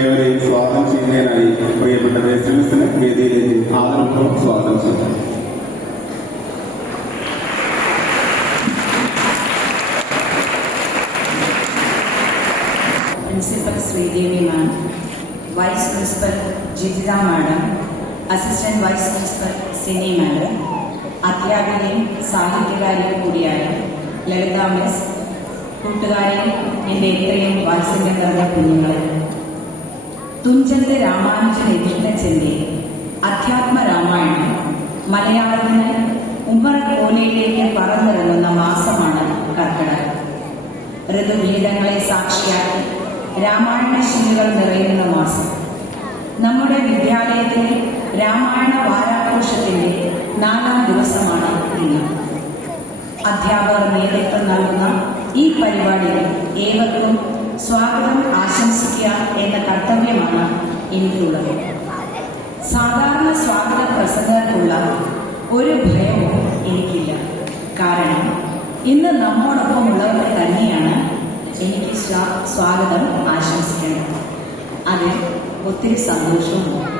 ഏവരെയും സ്വാഗതം ചെയ്യുന്നതിനായി പ്രിയപ്പെട്ട റെസിഡൻസിന് വേദിയിലേക്ക് ആദരപൂർവ്വം സ്വാഗതം ചെയ്യുന്നു. Principal Sreedevi ma'am, vice principal Jijitha madam, assistant vice principal Sini madam, അധ്യാപികയും സാഹിത്യകാരിയും കൂടിയായ ലളിത മിസ്, കൂട്ടുകാരെയും എൻ്റെ എത്രയും വാത്സല്യം നിറഞ്ഞ കുഞ്ഞുങ്ങളെ, തുഞ്ചത്ത് രാമാനുജൻ എഴുത്തച്ഛൻ്റെ അധ്യാത്മ രാമായണം മലയാളത്തിന് ഉമ്മറക്കോലയിലേക്ക് പറന്നിറങ്ങുന്ന മാസമാണ് കർക്കിടകം. ഋതുഭേദങ്ങളെ സാക്ഷിയാക്കി രാമായണ ശീലുകൾ നിറയുന്ന മാസം. നമ്മുടെ വിദ്യാലയത്തിലെ രാമായണ വാരാഘോഷത്തിന്റെ 4ാം ദിവസമാണ് ഇന്ന്. അധ്യാപകർ നേതൃത്വം നൽകുന്ന ഈ പരിപാടിയിൽ ഏവർക്കും സ്വാഗതം ആശംസിക്കുക എന്ന കർത്തവ്യമാണ് എനിക്കുള്ളത്. സാധാരണ സ്വാഗത പ്രസംഗങ്ങൾക്കുള്ള ഒരു ഭയവും എനിക്കില്ല. കാരണം ഇന്ന് നമ്മോടൊപ്പമുള്ളവർക്ക് തന്നെയാണ് എനിക്ക് സ്വാഗതം ആശംസിക്കേണ്ടത്. അതിൽ ഒത്തിരി സന്തോഷവുമുണ്ട്.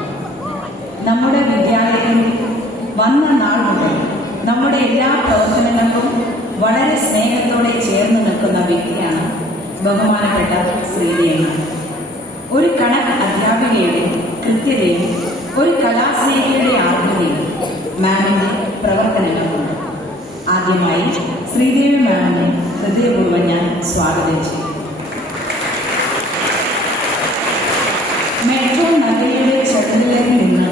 നമ്മുടെ വിദ്യാലയത്തിൽ വന്ന നാൾ മുതൽ നമ്മുടെ എല്ലാ പ്രവർത്തനങ്ങൾക്കും വളരെ സ്നേഹത്തോടെ ചേർന്ന് നിൽക്കുന്ന വ്യക്തിയാണ് ബഹുമാനപ്പെട്ട ശ്രീദേവി. ഒരു കണക്ക് അധ്യാപികയുടെ കൃത്യതയും ഒരു കലാസ്നേഹിയുടെ ആത്മീയതയും മാമിന്റെ പ്രവർത്തനങ്ങളുണ്ട്. ആദ്യമായി ശ്രീദേവി മാമിനെ ഹൃദയപൂർവ്വം ഞാൻ സ്വാഗതം ചെയ്യും. മെട്രോ നഗരിയുടെ ചുമതലയിൽ നിന്ന്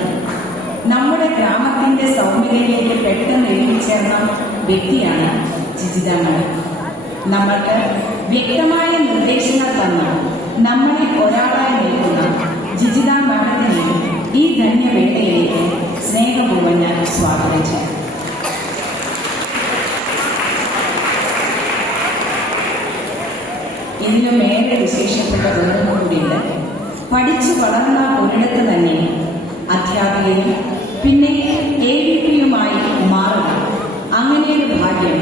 നമ്മുടെ ഗ്രാമത്തിന്റെ സൗമ്യതയിലേക്ക് പെട്ടെന്ന് എത്തിച്ചേർന്ന വ്യക്തിയാണ് ജിജിത മാഡം. നമ്മൾക്ക് വ്യക്തമായ നിർദ്ദേശങ്ങൾ തന്ന നമ്മളിൽ ഒരാളായി നിൽക്കുന്ന ജിജിത മാഡത്തിനെ ഈ ധന്യവേളയിലേക്ക് സ്നേഹപൂർവ്വം ഞാൻ സ്വാഗതം ചെയ്യും. ഇതിലും ഏറെ വിശേഷപ്പെട്ട വേറൊന്നും കൂടിയുണ്ട്. പഠിച്ചു വളർന്ന ഒരിടത്ത് തന്നെ അധ്യാപികയും പിന്നെ AVP-യുമായി മാറുക, അങ്ങനെയൊരു ഭാഗ്യം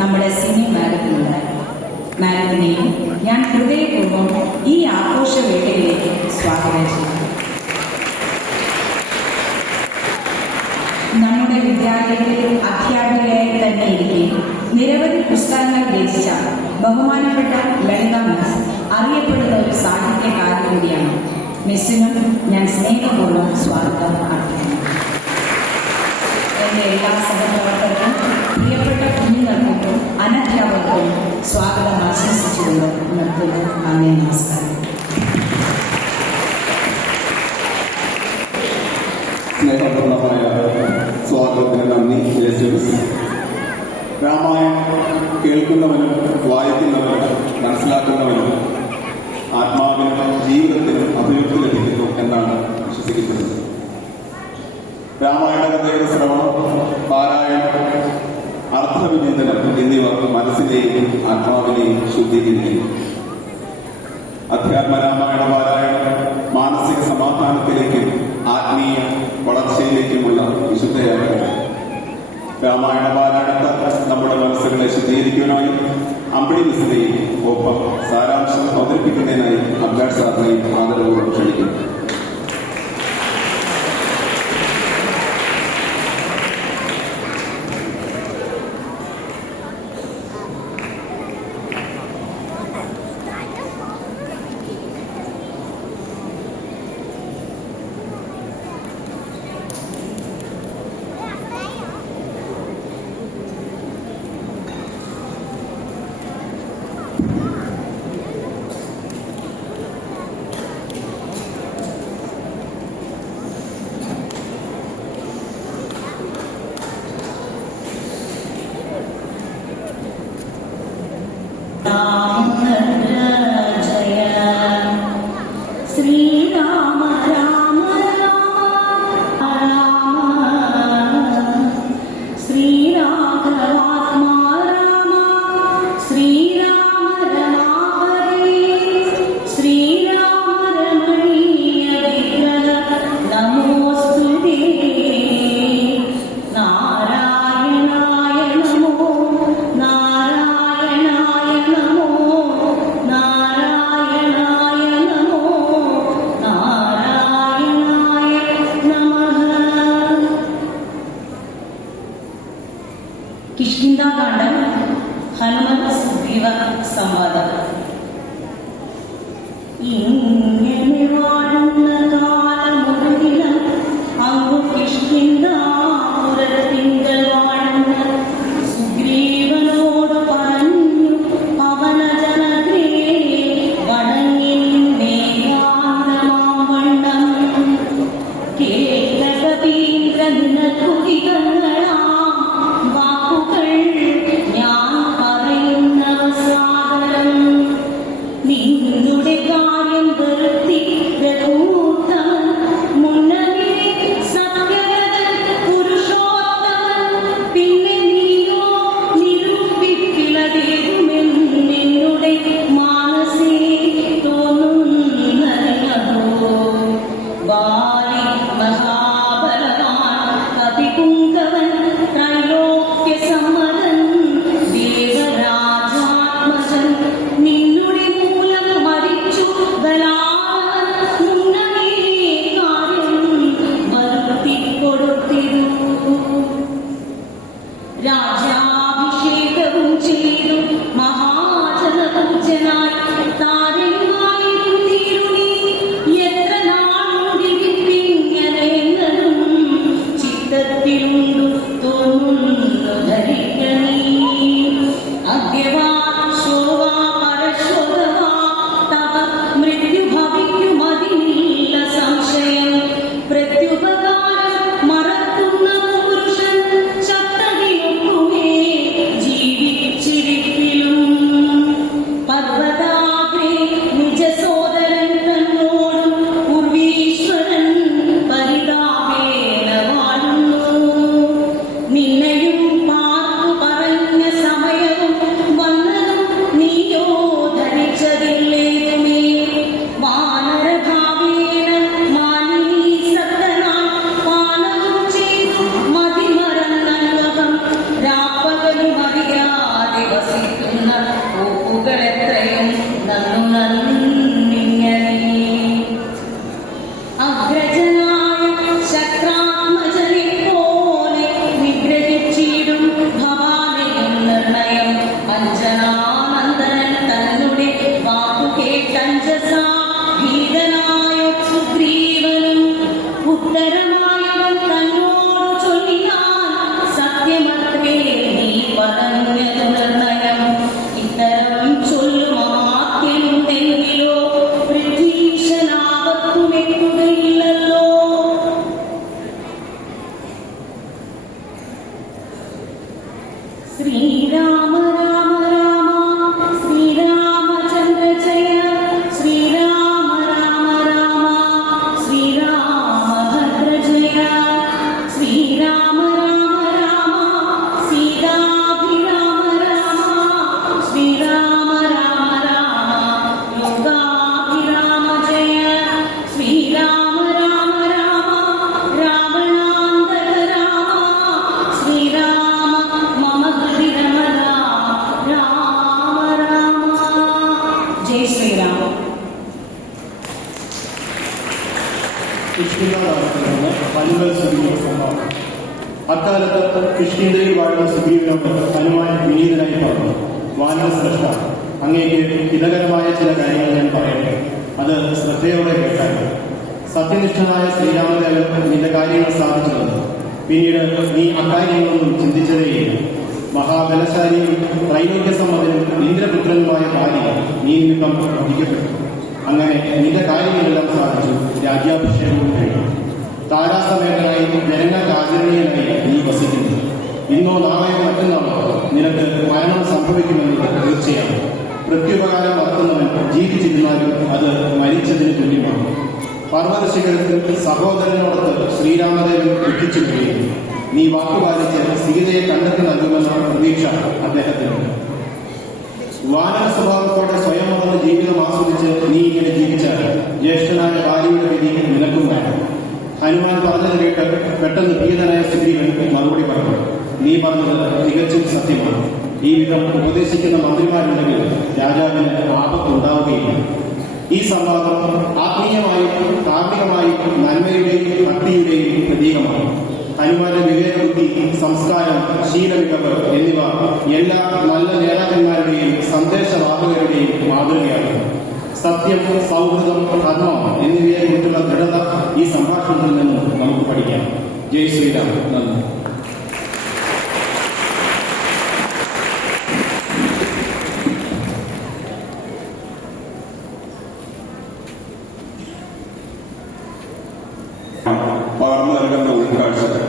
നമ്മുടെ സിനി മാഡത്തിനുണ്ട്. മാഡത്തിനെയും ഞാൻ ഹൃദയപൂർവ്വം ഈ ആഘോഷവേളയിലേക്ക് സ്വാഗതം ചെയ്യുന്നു. നമ്മുടെ വിദ്യാലയത്തിൽ അധ്യാപികയായി തന്നെ ഇരിക്കുകയും നിരവധി പുസ്തകങ്ങൾ രചിച്ച ബഹുമാനപ്പെട്ട ലളിത മിസ് അറിയപ്പെടുന്ന ഒരു സാഹിത്യകാരി കൂടിയാണ്. മിസ്സിനും ഞാൻ സ്നേഹപൂർവ്വം സ്വാഗതം അർപ്പിക്കുന്നു. എന്റെ എല്ലാ സഹപ്രവർത്തകർക്കും പ്രിയപ്പെട്ട കുഞ്ഞുങ്ങൾക്കും അനധ്യാപകർക്കും സ്വാഗതം ആശംസിച്ചുകൊണ്ട് നിർത്തുന്നു. നന്ദി, നമസ്കാരം. സ്നേഹപൂർണ്ണമായ സ്വാഗതത്തിന് നന്ദി. രാമായണം കേൾക്കുന്നവനും വായിക്കുന്നവനും മനസ്സിലാക്കുന്നവനും ആത്മാവിനും ജീവിതത്തിനും അഭിവൃദ്ധി ലഭിക്കുന്നു എന്നാണ് വിശ്വസിക്കുന്നത്. രാമായണ കഥയുടെ ശ്രവണം, പാരായണം, അർത്ഥവിചിന്തനം എന്നിവ മനസ്സിനെയും ആത്മാവിനെയും ശുദ്ധീകരിക്കുന്നു. അധ്യാത്മ രാമായണ പാരായണം മാനസിക സമാധാനത്തിലേക്കും ആത്മീയ വളർച്ചയിലേക്കുമുള്ള വിശുദ്ധയാത്രയാണ്. രാമായണ പാരായണത്താൽ നമ്മുടെ മനസ്സുകളെ ശുദ്ധീകരിക്കുവാനായും അമ്പിളി മിസ്സിനെയും ഒപ്പം സാരാംശം അവതരിപ്പിക്കുന്നതിനായി അബ്ഗാഡ് സാറിനെയും ആദരവോടെ ക്ഷണിക്കുന്നു. അഗ്രജനായ ശക്രാത്മജനെ പോലെ വിഗ്രഹിച്ചിടും ഭവാനിയും നിർണയം. അഞ്ജനാനന്ദനൻ തന്നുടെ വാക്കുകേട്ടഞ്ജസാ ഭീതനായ സുഗ്രീവനും ഉത്തരമായവൻ തന്നോട് ചൊല്ലിനാൻ സത്യമത്രേ നീ പറഞ്ഞതു നിർണയം. ഇത്തരം ചൊല്ലുമാത്യനുണ്ടെങ്കിലോ പൃഥ്വീശനാപത്തുമെത്തുകയില്ലല്ലോ. ശ്രീരാമ രാമ രാമ ശ്രീരാമചന്ദ്ര ജയ. ശ്രീരാമ രാമ രാമ ശ്രീരാമഭദ്ര ജയ. ശ്രീരാമ രാമ രാമ സീതാഭിരാമ രാമ. ശ്രീരാമ രാമ രാമ യോഗാഭിരാമ ജയ. ശ്രീരാമ രാമ രാമ രാവണാന്തക രാമ. ശ്രീരാമ മമ ഹൃദി രമണ രാമ രാമ. ജയ് ശ്രീരാം. കിഷ്കിന്ധാരാജന് ഹനുമൽ സുഗ്രീവ സംവാദം. അക്കാലത്ത് കിഷ്കിന്ധയിൽ വാഴുന്ന സുഗ്രീവനോട് ഹനുമാൻ വിനീതനായി പറഞ്ഞു, വാനര ശ്രേഷ്ഠ, അങ്ങേക്ക് ഹിതകരമായ ചില കാര്യങ്ങൾ ഞാൻ പറയട്ടെ. അത് ശ്രദ്ധയോടെ കേട്ടാൽ. സത്യനിഷ്ഠനായ ശ്രീരാമദേവൻ നിന്റെ കാര്യങ്ങൾ സാധിച്ചത്. പിന്നീട് നീ അക്കാര്യങ്ങളൊന്നും ചിന്തിച്ചതേയില്ല. മഹാബലശാലിയും ത്രൈലോക്യസമ്മതനും ഇന്ദ്രപുത്രനുമായ ഭാര്യ നീ നിമിത്തം വധിക്കപ്പെട്ടു. അങ്ങനെ നിന്റെ കാര്യങ്ങളെല്ലാം സാധിച്ചു. രാജ്യാഭിഷേകവും കഴിഞ്ഞു. താരാസമേതനായി ജനങ്ങൾക്ക് ആചരണീയനായി നീ വസിക്കുന്നു. ഇന്നോ നാളെയോ മറ്റന്നാളോ നിനക്ക് മരണം സംഭവിക്കുമെന്നത് തീർച്ചയാണ്. പ്രത്യുപകാരം നടത്തുന്നവൻ ജീവിച്ചിരുന്നാലും അത് മരിച്ചതിന് തുല്യമാണ്. പർവ്വതശിഖരത്തിൽ സഹോദരനോടൊത്ത് ശ്രീരാമദേവൻ ദുഃഖിച്ചു കഴിയുന്നു. നീ വാക്കുപാലിച്ച് സീതയെ കണ്ടെത്തി നൽകുമെന്ന പ്രതീക്ഷ അദ്ദേഹത്തിനുണ്ട്. വാനര സ്വഭാവത്തോടെ സ്വയം വന്ന ജീവിതം ആസ്വദിച്ച് നീ ഇങ്ങനെ ജീവിച്ചാൽ ജ്യേഷ്ഠനായ ഭാര്യയുടെ വിധി നിനക്കും വേണം. ഹനുമാൻ പറഞ്ഞത് കേട്ട് പെട്ടെന്ന് ഭീതനായ സുഗ്രീവൻ മറുപടി പറഞ്ഞു, നീ പറഞ്ഞത് തികച്ചും സത്യമാണ്. ഈ വിധം ഉപദേശിക്കുന്ന മന്ത്രിമാരുണ്ടെങ്കിൽ രാജാവിന് ആപത്തുണ്ടാവുകയില്ല. ഈ സംവാദം ആത്മീയമായും കാർമികമായും നന്മയുടെയും ഭക്തിയുടെയും പ്രതീകമാണ്. ഹനുമാന്റെ വിവേകബുദ്ധി, സംസ്കാരം, ശീലമികവ് എന്നിവ എല്ലാ നല്ല നേതാക്കന്മാരുടെയും സന്ദേശവാഹകരുടെയും മാതൃകയാണ്. സത്യം, സൗഹൃദം, ധർമ്മം എന്നിവയെക്കുറിച്ചുള്ള ദൃഢത ഈ സംഭാഷണത്തിൽ നിന്നും നമുക്ക് പഠിക്കാം. ജയ് ശ്രീരാം. നന്ദി. പകർന്നു നൽകുന്ന ഉൾക്കാഴ്ചകൾ,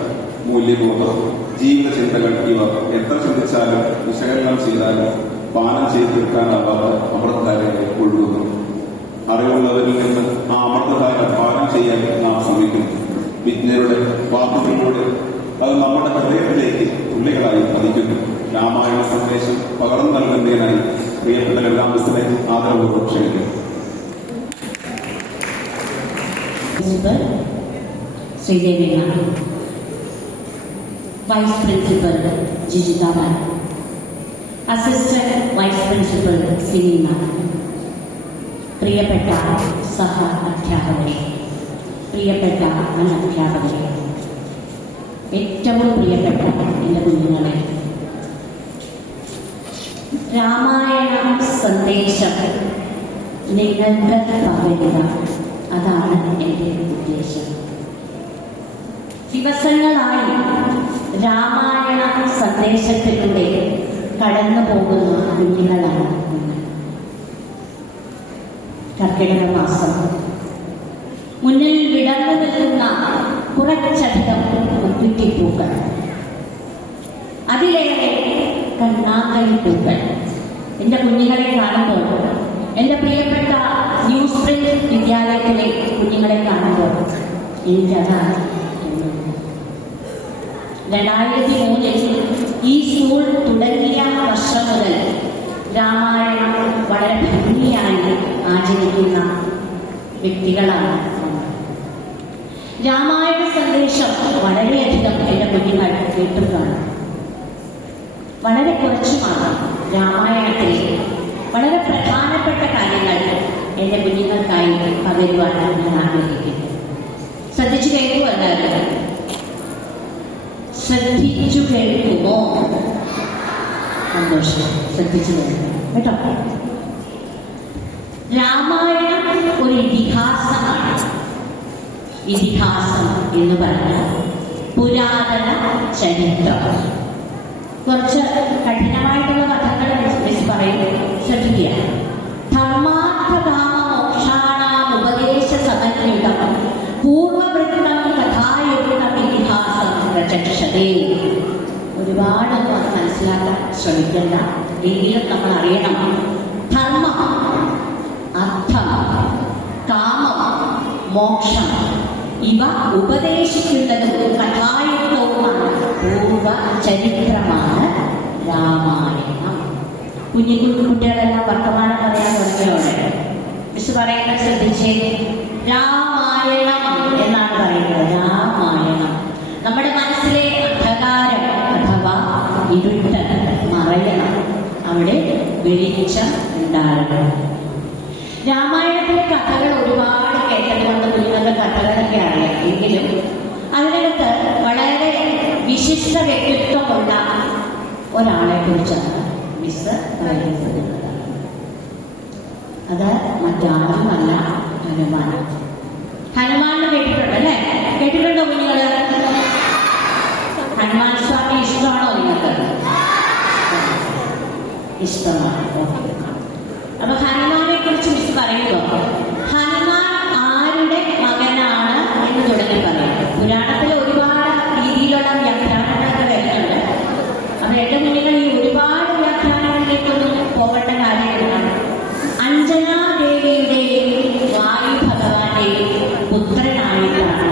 മൂല്യബോധം, ജീവിത ചിന്തകൾ ഇവ എത്ര ചിന്തിച്ചാലും വിശകലനം ചെയ്താലും പാനം ചെയ്ത് തീർക്കാനാവാത്ത അമൃതധാരയെ ഒഴുകുന്നു. അറിവുള്ളവരിൽ നിന്ന് ആ അമൃതധാര പാനം ചെയ്യാൻ നാം ശ്രമിക്കുന്നു. വിജ്ഞരുടെ വാക്കുകളിലൂടെ അത് നമ്മുടെ ഹൃദയത്തിലേക്ക് തുള്ളികളായി പതിക്കുന്നു. രാമായണ സന്ദേശം പകർന്നു നൽകുന്നതിനായി പ്രിയപ്പെട്ട എല്ലാ മിസ്സിനെ ആദരപൂർവ്വം ക്ഷണിക്കുന്നു. Sridevi ma'am, vice principal Jijitha മാം, അസിസ്റ്റന്റ് വൈസ് പ്രിൻസിപ്പൽ സിനി മാം, പ്രിയപ്പെട്ട സഹ അധ്യാപകരെ, പ്രിയപ്പെട്ട അനധ്യാപകരെ, ഏറ്റവും പ്രിയപ്പെട്ട എൻ്റെ കുഞ്ഞുങ്ങളെ, രാമായണ സന്ദേശം നിങ്ങൾക്ക് പകരുക, അതാണ് എൻ്റെ ഉദ്ദേശം. ദിവസങ്ങളായി രാമായണ സന്ദേശത്തിലൂടെ കടന്നു പോകുന്ന കുഞ്ഞുങ്ങളാണ്. കർക്കിടക മാസം മുന്നിൽ വിടർന്നു നിൽക്കുന്ന കുറച്ചധികം മുക്കുറ്റിപ്പൂക്കൾ, അതിലേറെ കണ്ണാങ്കൈപ്പൂക്കൾ എൻ്റെ കുഞ്ഞുങ്ങളെ കാണുമ്പോൾ, എൻ്റെ പ്രിയപ്പെട്ട ന്യൂസ് പ്രിന്റ് വിദ്യാലയത്തിലെ കുഞ്ഞുങ്ങളെ കാണുമ്പോൾ എനിക്കതാണ് 2003 ഈ സ്കൂൾ തുടങ്ങിയ വർഷം മുതൽ രാമായണം വളരെ ഭംഗിയായി ആചരിക്കുന്ന വ്യക്തികളാണ്. രാമായണ സന്ദേശം വളരെയധികം എൻ്റെ കുഞ്ഞുങ്ങൾ കേട്ടും കാണും. വളരെ കുറച്ചുമാണ് രാമായണത്തിലെ വളരെ പ്രധാനപ്പെട്ട കാര്യങ്ങൾ എൻ്റെ കുഞ്ഞുങ്ങൾക്കായി പകരുവാൻ ഞാൻ ആഗ്രഹിക്കുന്നു. സന്തോഷം. ശ്രദ്ധിച്ചു കേട്ടോ. രാമായണം ഒരു ഇതിഹാസമാണ്. ഇതിഹാസം എന്ന് പറഞ്ഞാൽ പുരാതന ചരിത്രം. കുറച്ച് കഠിനമായിട്ടുള്ള കഥകൾ മിസ് പറയും, ശ്രദ്ധിക്കുക. ധർമാർത്ഥകാമോക്ഷാണാമുപദേശ സമന്വിതം പൂർവവൃത്തം കഥായുക്തം ഇതിഹാസം രചക്ഷതേ. ഒരുപാടൊന്നും അത് മനസ്സിലാക്കാൻ ശ്രമിക്കണ്ട, എങ്കിലും നമ്മൾ അറിയണം. ധർമ്മം, അർത്ഥം, കാമം, മോക്ഷം ഇവ ഉപദേശിക്കുന്നതും കഥായുക്തവുമാണ് പൂർവ ചരിത്രമാണ് രാമായണം. കുട്ടികളെല്ലാം വർത്തമാനം പറയാൻ തുടങ്ങിയോടെ മിസ് പറയുന്നത് ശ്രദ്ധിച്ചേ. രാമായണം എന്നാണ് പറയുന്നത്. രാമായണം നമ്മുടെ മനസ്സിലെ അന്ധകാരം അഥവാ ഇരുട്ട് മറയണം, അവിടെ വെളിച്ചം ഉണ്ടാകണം. രാമായണത്തിലെ കഥകൾ ഒരുപാട് കേട്ടതുകൊണ്ട് കുഞ്ഞുങ്ങളുടെ കഥകളൊക്കെ അറിയാം. എങ്കിലും അതിനകത്ത് വളരെ വിശിഷ്ട വ്യക്തിത്വമുള്ള ഒരാളെ കുറിച്ചാണ് മിസ് പറയുന്നത്. അത് മറ്റാരുമല്ല, ഹനുമാൻ. ഹനുമാനെ കേട്ടിട്ടുണ്ട് അല്ലേ? കേട്ടിട്ടുണ്ടോ കുഞ്ഞുങ്ങള്? ഹനുമാൻ സ്വാമി ഇഷ്ടമാണോ നിങ്ങൾക്ക്? ഇഷ്ടമാണ്. അപ്പൊ ഹനുമാനെ കുറിച്ച് മിസ് പറയുമ്പോൾ ഹനുമാൻ ആരുടെ മകനാണ് എന്ന് തുടങ്ങി പറയും. പുരാണത്തിൽ ഒരുപാട് രീതിയിലുള്ള വ്യാഖ്യാനങ്ങളൊക്കെ വരുന്നുണ്ട്. അപ്പൊ എന്റെ കുഞ്ഞുങ്ങൾ ഈ ഒരുപാട് വ്യാഖ്യാനങ്ങളിലേക്കൊന്നും പോകേണ്ട കാര്യങ്ങളാണ്. അഞ്ജനാദേവിയുടെയും വായു ഭഗവാന്റെയും പുത്രനായിട്ടാണ്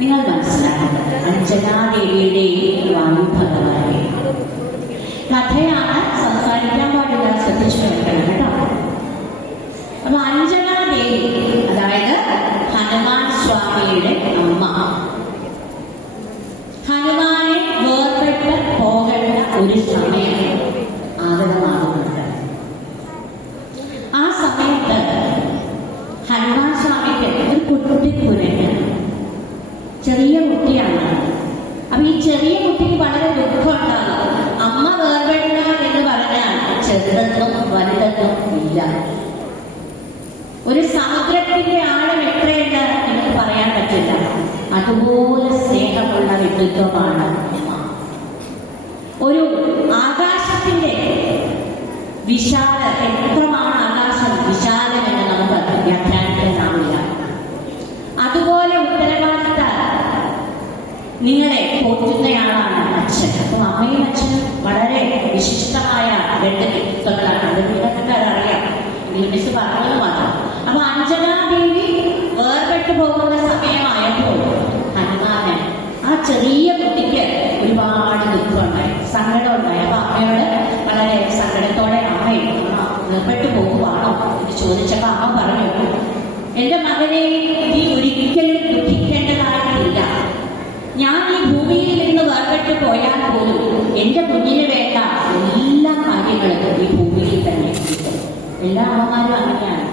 നിങ്ങൾ മനസ്സിലാക്കുന്നത്. അഞ്ജനാദേവിയുടെയും വായു ഭഗവാന്റെയും കഥയാണ്, സംസാരിക്കാൻ പാടില്ല, ശ്രദ്ധിച്ചു കേൾക്കണം കേട്ടോ. അപ്പൊ അഞ്ജനാദേവി അതായത് ഹനുമാൻ സ്വാമിയുടെ അമ്മ, ഹനുമാനെ വേർപെട്ട് പോകേണ്ട ഒരു സമയം ആഗതമാകുന്നുണ്ട്. ആ സമയത്ത് ഹനുമാൻ സ്വാമിക്ക് ഒരു കുട്ടി കുരങ്ങ്, ചെറിയ കുട്ടിയാണ്. അപ്പൊ ഈ ചെറിയ കുട്ടിക്ക് വളരെ ദുഃഖമുണ്ടാകും. അമ്മ വേർപെടുക എന്ന് പറഞ്ഞാൽ ചെറുതെന്നും വലുതെന്നും ഇല്ല. ഒരു സമുദ്രത്തിന്റെ ആഴം എത്രയുണ്ട് എന്ന് പറയാൻ പറ്റില്ല. അതുപോലെ സ്നേഹമുള്ള വ്യക്തിത്വമാണ് അമ്മ. ഒരു ആകാശത്തിന്റെ വിശാല, എത്രമാണ് ആകാശം വിശാലം എന്ന് നമുക്ക് വ്യാഖ്യാനിക്കാനാവില്ല. അതുപോലെ ഉത്തരവാദിത്ത നിങ്ങളെ പോറ്റുന്നയാളാണ് അച്ഛൻ. അപ്പം അമ്മയും അച്ഛനും വളരെ വിശിഷ്ടമായ രണ്ട് വ്യക്തിത്വങ്ങളാണ്. അത് നിങ്ങൾക്കൊക്കെ അറിയാം, മിസ് പറഞ്ഞത് മാത്രം. അപ്പൊ അഞ്ജനാദേവി വേർപെട്ടു പോകുന്ന സമയമായപ്പോൾ ഹനുമാന് ആ ചെറിയ കുട്ടിക്ക് ഒരുപാട് ദുഃഖമുണ്ടായി, സങ്കടമുണ്ടായി. അപ്പൊ അമ്മയോട് വളരെ സങ്കടത്തോടെ അമ്മ വേർപെട്ടു പോകുവാണോ എന്ന് ചോദിച്ചപ്പോ അമ്മ പറഞ്ഞു, എന്റെ മകനെ നീ ഒരിക്കലും ദുഃഖിക്കേണ്ടതായിട്ടില്ല. ഞാൻ ഈ ഭൂമിയിൽ നിന്ന് വേർപെട്ടു പോയാൽ പോലും എന്റെ കുഞ്ഞിന് വേണ്ട എല്ലാ കാര്യങ്ങളും ഈ ഭൂമിയിൽ തന്നെ കിട്ടും. എല്ലാ അമ്മമാരും അങ്ങനെയാണ്.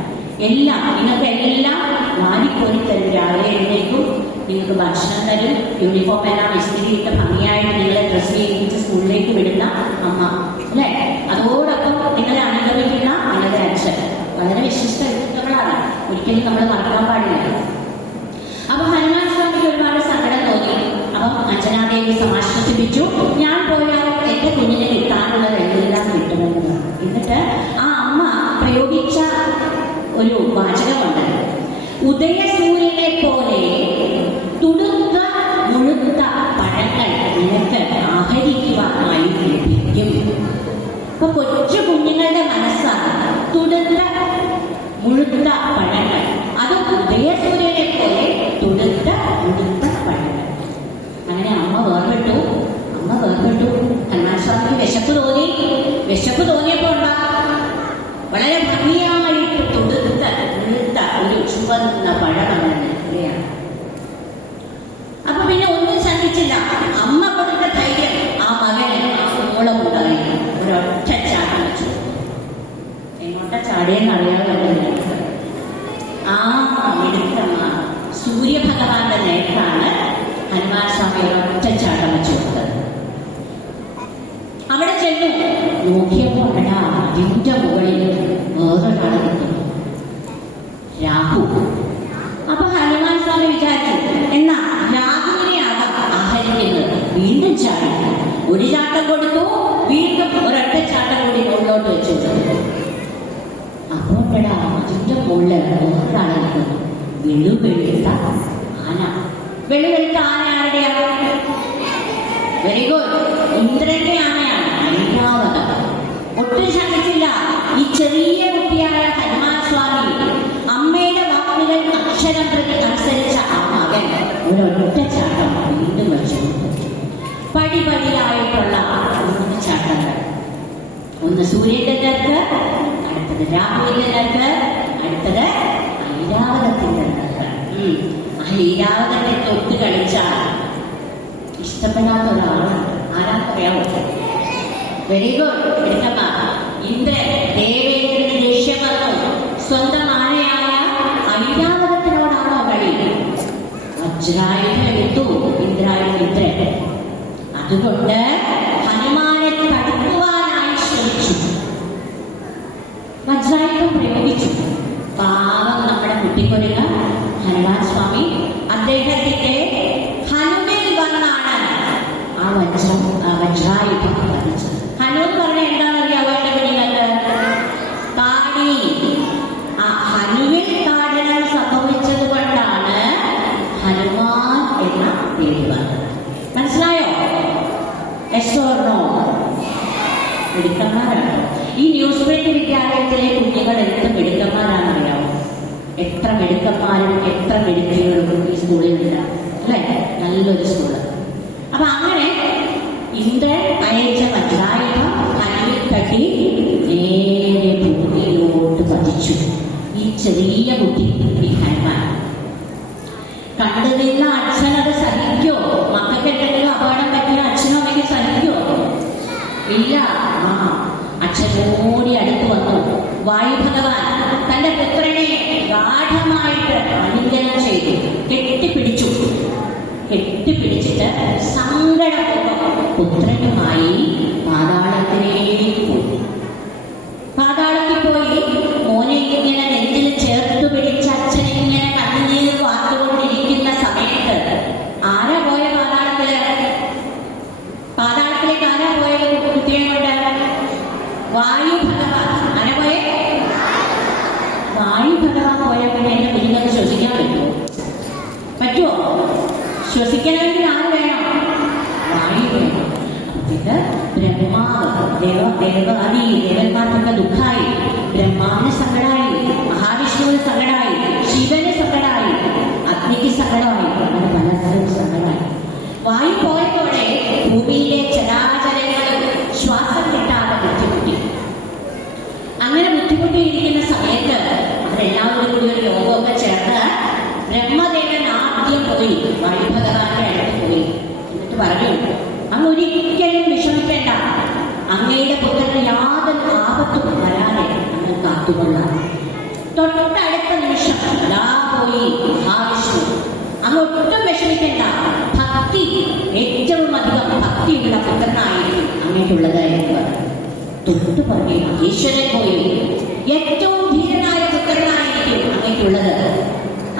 എല്ലാം നിങ്ങൾക്ക് എല്ലാം വാരിക്കോരി തരും. രാവിലെ എഴുന്നേക്കും, നിങ്ങൾക്ക് ഭക്ഷണം തരും, യൂണിഫോം എല്ലാം ഇസ്തിരിയിട്ട് ഭംഗിയായിട്ട് നിങ്ങളെ ഡ്രസ്സ് ചെയ്യിപ്പിച്ച് സ്കൂളിലേക്ക് വിടുന്ന അമ്മ അല്ലേ? അതോടൊപ്പം നിങ്ങളെ അനുഗമിക്കുന്ന നിങ്ങളുടെ അച്ഛൻ വളരെ വിശിഷ്ട വ്യക്തിത്വങ്ങളാണ്, ഒരിക്കലും നമ്മൾ മറക്കാൻ പാടില്ല. അപ്പൊ ഹനുമാൻ സ്വാമിക്ക് ഒരുപാട് സങ്കടം തോന്നി. അപ്പം അഞ്ജനാദേവി സമാശ്വസിപ്പിച്ചു, ഞാൻ പോയാൽ എന്റെ കുഞ്ഞിനെ കിട്ടാനുള്ളത് എല്ലാം കിട്ടുമെന്ന് പറഞ്ഞു. എന്നിട്ട് ആ അമ്മ പ്രയോഗിച്ച ഒരു വാചകമുണ്ട്, ഉദയസൂര്യനെ പോലെ തുടുത്ത മുഴുത്ത പഴങ്ങൾ നിനക്ക് ആഹരിക്കുവാനായി ലഭിക്കും. അപ്പൊ കൊച്ചു കുഞ്ഞുങ്ങളുടെ മനസ്സാണ് തുടുത്ത മുഴുത്ത പഴങ്ങൾ, അതും ഉദയസൂര്യനെ പോലെ തുടുത്ത മുഴുത്ത പഴങ്ങൾ. അങ്ങനെ അമ്മ വേർപെട്ടു. ഹനുമാൻ സ്വാമിക്ക് വിശപ്പ് തോന്നിയപ്പോ ഉണ്ടാ വളരെ ഭംഗിയായിട്ട് തുടുത്ത മുഴുത്ത ഒരു ചുവന്ന പഴമാണ്. അപ്പൊ പിന്നെ ഒന്നും ശ്രദ്ധിച്ചില്ല. അമ്മ കൊടുത്ത ധൈര്യം ആ മകന് ഓളമുണ്ടായി. ഒരൊറ്റ ചാട്ടം വെച്ചു. എങ്ങോട്ട ചാടിയെന്ന് അറിയാതെ ആ മിടുക്കമ്മ സൂര്യഭഗവാന്റെ നേരത്താണ് ഹനുമാൻ സ്വാമി ഒരൊറ്റ ചാട്ടം വെച്ചു കൊടുത്തത്. അവിടെ ചെന്നു. നോക്കിയപ്പോൾ അവിടെ അതിന്റെ മുകളിൽ വേറൊരാൾ നിൽക്കുന്നു, രാഹു. അപ്പൊ ഹനുമാൻ സ്വാമി വിചാരിച്ചു, എന്നാ രാഹുവിനെയാകാം ആഹരിക്കുന്നത്. വീണ്ടും ചാടി ഒരു ചാട്ടം കൊടുത്തു, വീണ്ടും ഒരൊറ്റ ചാട്ടം കൂടി മുകളിലോട്ട് വെച്ചു. അപ്പോൾ അതിന്റെ മുകളിൽ വേറൊരാൾ നിൽക്കുന്നു, വെളുവെളുത്ത ആന. വെളുവെളുത്ത ആന ആരുടെയാണ്? വെരി ഗുഡ്, ഇന്ദ്രന്റെ ആനയാണ്. ഐരാവതം. ഒട്ടും ശങ്കിച്ചില്ല ഈ ചെറിയ കുട്ടിയായ ഹനുമാൻ സ്വാമി. അമ്മയുടെ വാക്കുകൾ അക്ഷരം പ്രതി അനുസരിച്ച ആ മകൻ ഒരൊറ്റ ചാട്ടം വീണ്ടും വെച്ചു. പടിപടിയായിട്ടുള്ള 3 ചാട്ടങ്ങൾ. ഒന്ന് സൂര്യന്റെ നേർക്ക്, അടുത്തത് രാഹുവിന്റെ നേർക്ക്, അടുത്തത് ഐരാവതത്തിന്റെ നേർക്ക്. ആ ഐരാവതത്തെ തൊട്ട് കളിച്ചാൽ ഇഷ്ടപ്പെടാത്ത ഒരാളുണ്ട്. ആരാക്കറിയാവോ? വെരി ഗുഡ് എടുക്കമ്മ. ഇന്ദ്രൻ ദേവേന്ദ്രന് ദേഷ്യം വന്നു. സ്വന്തം ആനയായ ഐരാവതത്തിനോടാണോ കളി? വജ്രായുധം എടുത്തു ഇന്ദ്രൻ. അതുകൊണ്ട് ഹനുമാനെ തടുക്കുവാനായി ശ്രമിച്ചു. വജ്രായുധം പ്രയോഗിച്ചു. പാവം നമ്മുടെ കുട്ടിക്കൊരുങ്ങ ഹനുമാൻ സ്വാമി അദ്ദേഹത്തിന്റെ ഹനുവിൽ വന്നാണ് ആ വജ്രായുധം പതിച്ചത്. ഹനു എന്ന് പറഞ്ഞാൽ എന്താണെന്നറിയാവോ നിങ്ങൾക്ക്? താടി. ആ ഹനുവിൽ താടനം സംഭവിച്ചത് കൊണ്ടാണ് ഹനുമാൻ എന്ന പേര് വന്നത്. മനസ്സിലായോ? Yes or no? മിടുക്കന്മാരാണ്. ഈ ന്യൂസ് പ്രിന്റ് വിദ്യാലയത്തിലെ കുഞ്ഞുങ്ങൾ എന്ത് മിടുക്കന്മാരാണെന്നറിയാമോ? എത്ര മിടുക്കന്മാരും എത്ര മിടുക്കികളും ഈ സ്കൂളിലുണ്ട് അല്ലേ? നല്ലൊരു സ്കൂള്. അപ്പൊ അങ്ങനെ ഇന്ദ്രൻ അയച്ച വജ്രായുധം ഹനുവിൽ തട്ടി നേരെ ഭൂമിയിലോട്ട് പതിച്ചു. ഈ ചെറിയ കുട്ടി, ഈ ഹനുമാൻ കണ്ടു നിന്ന അച്ഛനത് സഹിക്കോ? മക്കൾക്ക് എന്തെങ്കിലും അപകടം പറ്റിയ അച്ഛനും അമ്മയ്ക്ക് സഹിക്കോ? ഇല്ല. അച്ഛൻ ഓടി അടുത്ത് വന്നു. വായു ഭഗവാൻ തന്റെ പുത്രനെ ഗാഠമായിട്ട് ആലിംഗനം ചെയ്തു, കെട്ടിപ്പിടിച്ചിട്ട് സങ്കടപൂർവ്വം പുത്രനുമായി പാതാളത്തിലേക്ക് പോയി. പാതാളത്തിൽ പോയി മോനെ ഇങ്ങനെ നെഞ്ചിൽ ചേർത്തു പിടിച്ച അച്ഛനിങ്ങനെ കണ്ണുനീർ വാർത്തുകൊണ്ടിരിക്കുന്ന സമയത്ത് ആരാ പോയ പാതാളത്തിലേക്ക് ആരാ പോയത്? കുട്ടിയെ കൊണ്ട് വായു ഭഗവാൻ. ആരാ പോയെ? വായു ഭഗവാൻ പോയപ്പോൾ എന്റെ കുഞ്ഞുങ്ങൾക്ക് ശ്വസിക്കാൻ പറ്റുമോ? ശ്വസിക്കണമെങ്കിൽ ആര് വേണം? വായു വേണം. ഇത് ബ്രഹ്മാവ് ദേവന്മാർക്കൊക്കെ ദുഃഖായി. ബ്രഹ്മാവിന് സങ്കടമായി, മഹാവിഷ്ണുവിന് സങ്കടമായി, ശിവന് സങ്കടമായി, അഗ്നിക്ക് സങ്കടമായി, അങ്ങനെ പലർക്കും സങ്കടമായി. വായു പോയതോടെ ഭൂമിയിലെ ചരാചരങ്ങൾ ശ്വാസം കിട്ടാതെ ബുദ്ധിമുട്ടി. അങ്ങനെ ബുദ്ധിമുട്ടിയിരിക്കുന്ന സമയത്ത് അവരെല്ലാവരും കൂടി ഒരു യോഗമൊക്കെ ചേർന്ന് ബ്രഹ്മദേവൻ ആദ്യം പോയി വായു ഭഗവാന്റെ അടുത്ത് പോയി. എന്നിട്ട് പറഞ്ഞു, അങ്ങ് ഒരിക്കലും വിഷമിക്കേണ്ട, അങ്ങയുടെ പുത്രന് യാതൊരു ആപത്തും വരാതെ അങ്ങ് കാത്തുകൊള്ളാം. തൊട്ടടുത്ത നിമിഷം അതാ പോയി മഹാവിഷ്ണു. അങ്ങ് ഒട്ടും വിഷമിക്കേണ്ട, ഭക്തി ഏറ്റവും അധികം ഭക്തിയുള്ള പുത്രനായിരിക്കും അങ്ങേക്കുള്ളത് എന്ന് പറഞ്ഞു. തൊട്ടു പറഞ്ഞ ഈശ്വരൻ പോയി ഏറ്റവും ധീരനായ പുത്രനായിരിക്കും അങ്ങേക്കുള്ളത്.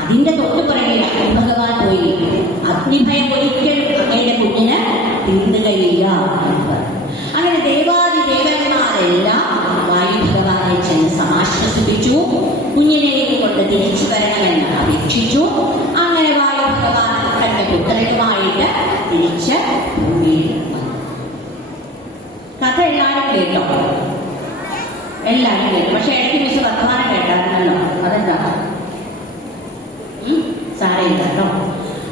അതിന്റെ തൊട്ടു പുറകിൽ ഭഗവാൻ പോയി അഗ്നിഭയം ഒരിക്കലും അങ്ങയുടെ കുഞ്ഞിന് തീർന്നുകയില്ല എന്ന് പറഞ്ഞു. അങ്ങനെ ദേവാദിദേവന്മാരെല്ലാം വായു ഭഗവാനെ ചെന്ന് സമാശ്വസിപ്പിച്ചു. കുഞ്ഞിനെയും കൊണ്ട് തിരിച്ചു വരണമെന്ന് അപേക്ഷിച്ചു. അങ്ങനെ വായു ഭഗവാൻ തന്റെ പുത്രനുമായിട്ട് തിരിച്ച് ഭൂമിയിൽ വന്നു. കഥ എല്ലാവരും കേട്ടോ? എല്ലാവരും കേട്ടു. പക്ഷെ ഇടയ്ക്ക് മിസ് വർത്തമാനം കേട്ടായിരുന്നല്ലോ. അതെന്താ? സാരയില്ല കേട്ടോ.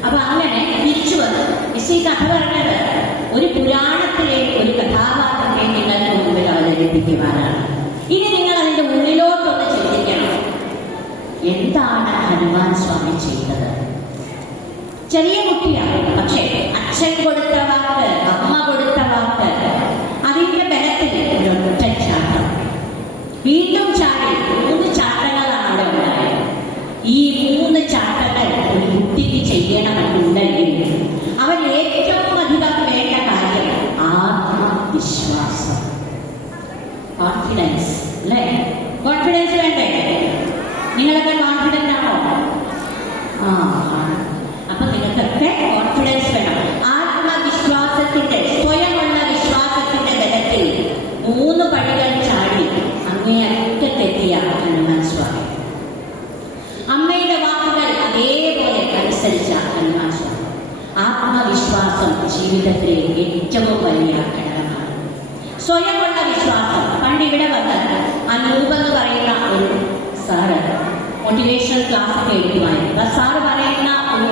അപ്പൊ അങ്ങനെ തിരിച്ചു വന്നു. മിസ് ഈ കഥ പറഞ്ഞത് ഒരു പുരാണത്തിലെ ഒരു കഥാപാത്രത്തെ നിങ്ങൾക്ക് മുമ്പിൽ അവതരിപ്പിക്കുവാനാണ്. ഇനി നിങ്ങൾ അതിന്റെ ഉള്ളിലോട്ടൊന്ന് ചിന്തിക്കണം. എന്താണ് ഹനുമാൻ സ്വാമി ചെയ്തത്? ചെറിയ കുട്ടിയാണ്, പക്ഷെ അച്ഛൻ കൊടുത്ത വാക്ക്, അമ്മ കൊടുത്ത വാക്ക്, അതിന്റെ ബലത്തിൽ ഒരൊറ്റ ചാട്ടം. വീണ്ടും ചാടി 3 ചാട്ടങ്ങളാണ് അവിടെ ഉണ്ടായത്. ഈ 3 ചാട്ടങ്ങൾ ഒരു കുട്ടിക്ക് ചെയ്യണമെന്നുണ്ടെങ്കിൽ അവൻ ഏറ്റവും അധികം വേണ്ട കാര്യം ആത്മവിശ്വാസം. അനുസരിച്ച ഹനുമാൻ സ്വാമി. ആത്മവിശ്വാസം ജീവിതത്തിലെ ഏറ്റവും വലിയ ഘടകമാണ്. സ്വയമുള്ള വിശ്വാസം. പണ്ട് ഇവിടെ വന്ന് അനൂപ് എന്ന് പറയുന്ന ഒരു സാറ് മോട്ടിവേഷണൽ ക്ലാസ് ഒക്കെ എടുക്കുമായിരുന്നു. ആ സാറ് പറയുന്ന ഒരു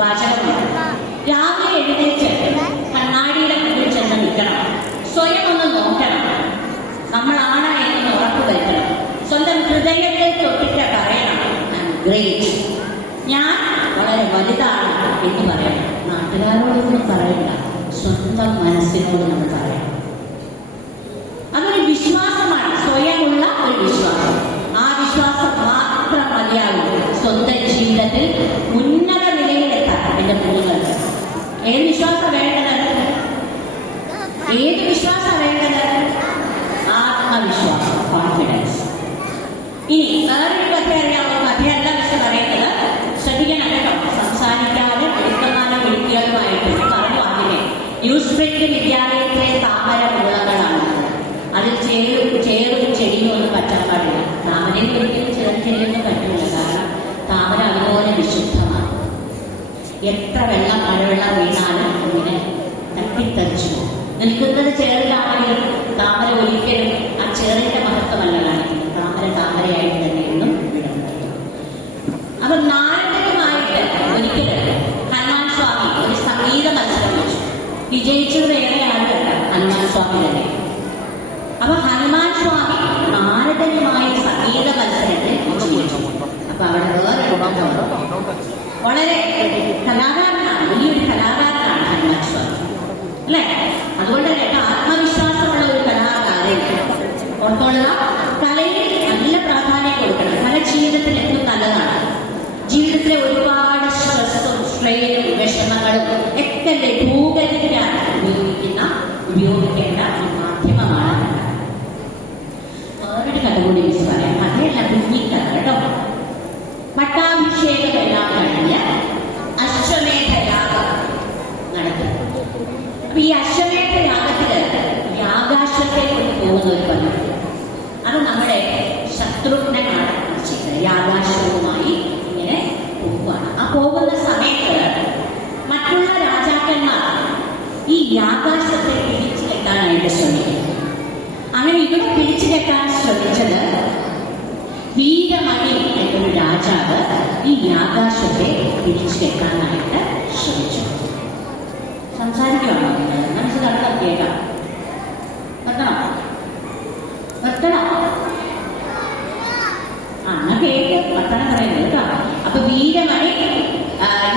വാചകമാണ്, രാവിലെ എഴുന്നേറ്റ് കണ്ണാടിയുടെ മുന്നിൽ ചെന്ന് നിൽക്കണം, സ്വയം ഒന്ന് നോക്കണം, നമ്മളാണ് എന്ന് ഉറപ്പ് വരുത്തണം, സ്വന്തം ഹൃദയത്തിൽ തൊട്ടിട്ട് പറയണം ഗ്രേറ്റ്, ഞാൻ വളരെ വലുതാണ് എന്ന് പറയണം. നാട്ടുകാരോടൊന്നും പറയില്ല, സ്വന്തം മനസ്സിനോട് നമ്മൾ പറയണം. അതൊരു വിശ്വാസമാണ്, സ്വയമുള്ള ഒരു വിശ്വാസം. ആ വിശ്വാസം മാത്രം മതിയാകും സ്വന്തം ജീവിതത്തിൽ ഉന്നത നിലയിലെത്താൻ. എന്റെ കുഞ്ഞുങ്ങൾ, ഏത് വിശ്വാസം വേണ്ടത്? ഏത് വിശ്വാസം വേണ്ടത്? ആത്മവിശ്വാസം, കോൺഫിഡൻസ്. ഇനി വേറൊരു കഥ അറിയാമോ? കഥയല്ല മിസ് പറയുന്നത്, ശ്രദ്ധിക്കണം കേട്ടോ. സംസാരിക്കാതെ എടുക്കുന്നാലും വിളിക്കുകയുമായിട്ട് പറഞ്ഞു. അതിനെ ന്യൂസ് പ്രിന്റ് വിദ്യാലയത്തിലെ താമര മുളകളാണ്. അതിൽ ചേറും ചെടിയും ഒന്നും പറ്റാൻ പാടില്ല. താമരയിൽ ഒരിക്കലും ചെറിയൊന്നും പറ്റില്ല, കാരണം താമര അതുപോലെ വിശുദ്ധമാണ്. എത്ര വെള്ളം മഴവെള്ളം വീണാലും ഇങ്ങനെ തട്ടിത്തെറിച്ചു നിൽക്കുന്നത് ചേറിലാണെങ്കിലും താമര ഒരിക്കലും ആ ചേറിന്റെ മഹത്വമല്ല കാണിക്കുന്നത്. താമര താമരയായിട്ട് തന്നെ എന്നും വിടുന്നത്. അപ്പൊ നാരദനുമായിട്ട് ഒരിക്കലും ഹനുമാൻ സ്വാമി ഒരു സംഗീത മത്സരം വെച്ചു. വിജയിച്ചത് വേറെ ആരുമല്ല, ഹനുമാൻ സ്വാമി തന്നെ. അപ്പൊ ഹനുമാൻ സ്വാമി നാരദനുമായി സംഗീത മത്സരത്തിൽ വിജയിച്ചു. അപ്പൊ അവിടെ വേറെ വളരെ കലാകാരനാണ്, വലിയൊരു കലാകാരനാണ് ഹനുമാൻ സ്വാമി, അല്ലെ? അതുകൊണ്ട് തന്നെ ആത്മവിശ്വാസമുള്ള ഒരു കലാകാരൻ ഓർത്തോളുക. കലയിൽ നല്ല പ്രാധാന്യം കൊടുക്കണം. കല ജീവിതത്തിൽ എന്നും നല്ലതാണ്. ജീവിതത്തിലെ ഒരുപാട് സ്ട്രെസ്സും സ്ട്രെയിനും വിഷമങ്ങളും ഒക്കെ ലഘൂകരിക്കാൻ ഉപയോഗിക്കേണ്ട ഒരു മാധ്യമമാണ്. വേറൊരു കഥ കൂടി മിസ് പറയാം. കഥയല്ല, കുഞ്ഞിക്കഥ കേട്ടോ. പട്ടാഭിഷേകമെല്ലാം കഴിഞ്ഞ് അശ്വമേധയാഗം നടത്തും. അപ്പൊ ഈ അശ്വമേധയാഗത്തില് യാഗാശ്വത്തേക്ക് പോകുന്ന ഒരു പദ്ധതി, അത് നമ്മുടെ ശത്രുഘ്നനാണ് ചെയ്തത്. യാഗാശ്വവുമായി ഇങ്ങനെ പോവുകയാണ്. ആ പോകുന്ന സമയത്ത് മറ്റുള്ള രാജാക്കന്മാർ ഈ യാഗാശ്വത്തെ പിടിച്ചു കെട്ടാനായിട്ട് ശ്രമിക്കുന്നു. അങ്ങനെ ഇവിടെ പിടിച്ചു കെട്ടാൻ ശ്രമിച്ചത് വീരമണി എന്നൊരു രാജാവ് ഈ യാഗാശ്വത്തെ പിടിച്ചു കെട്ടാനായിട്ട് ശ്രമിച്ചു. സംസാരിക്കുകയാണോ നിങ്ങൾ? മനസ്സിലാക്കാൻ കേൾക്കാം. വെട്ടണം എന്നാ കേട്ട് വർത്തനം പറയുന്നത് കേട്ടോ. അപ്പൊ വീരമണി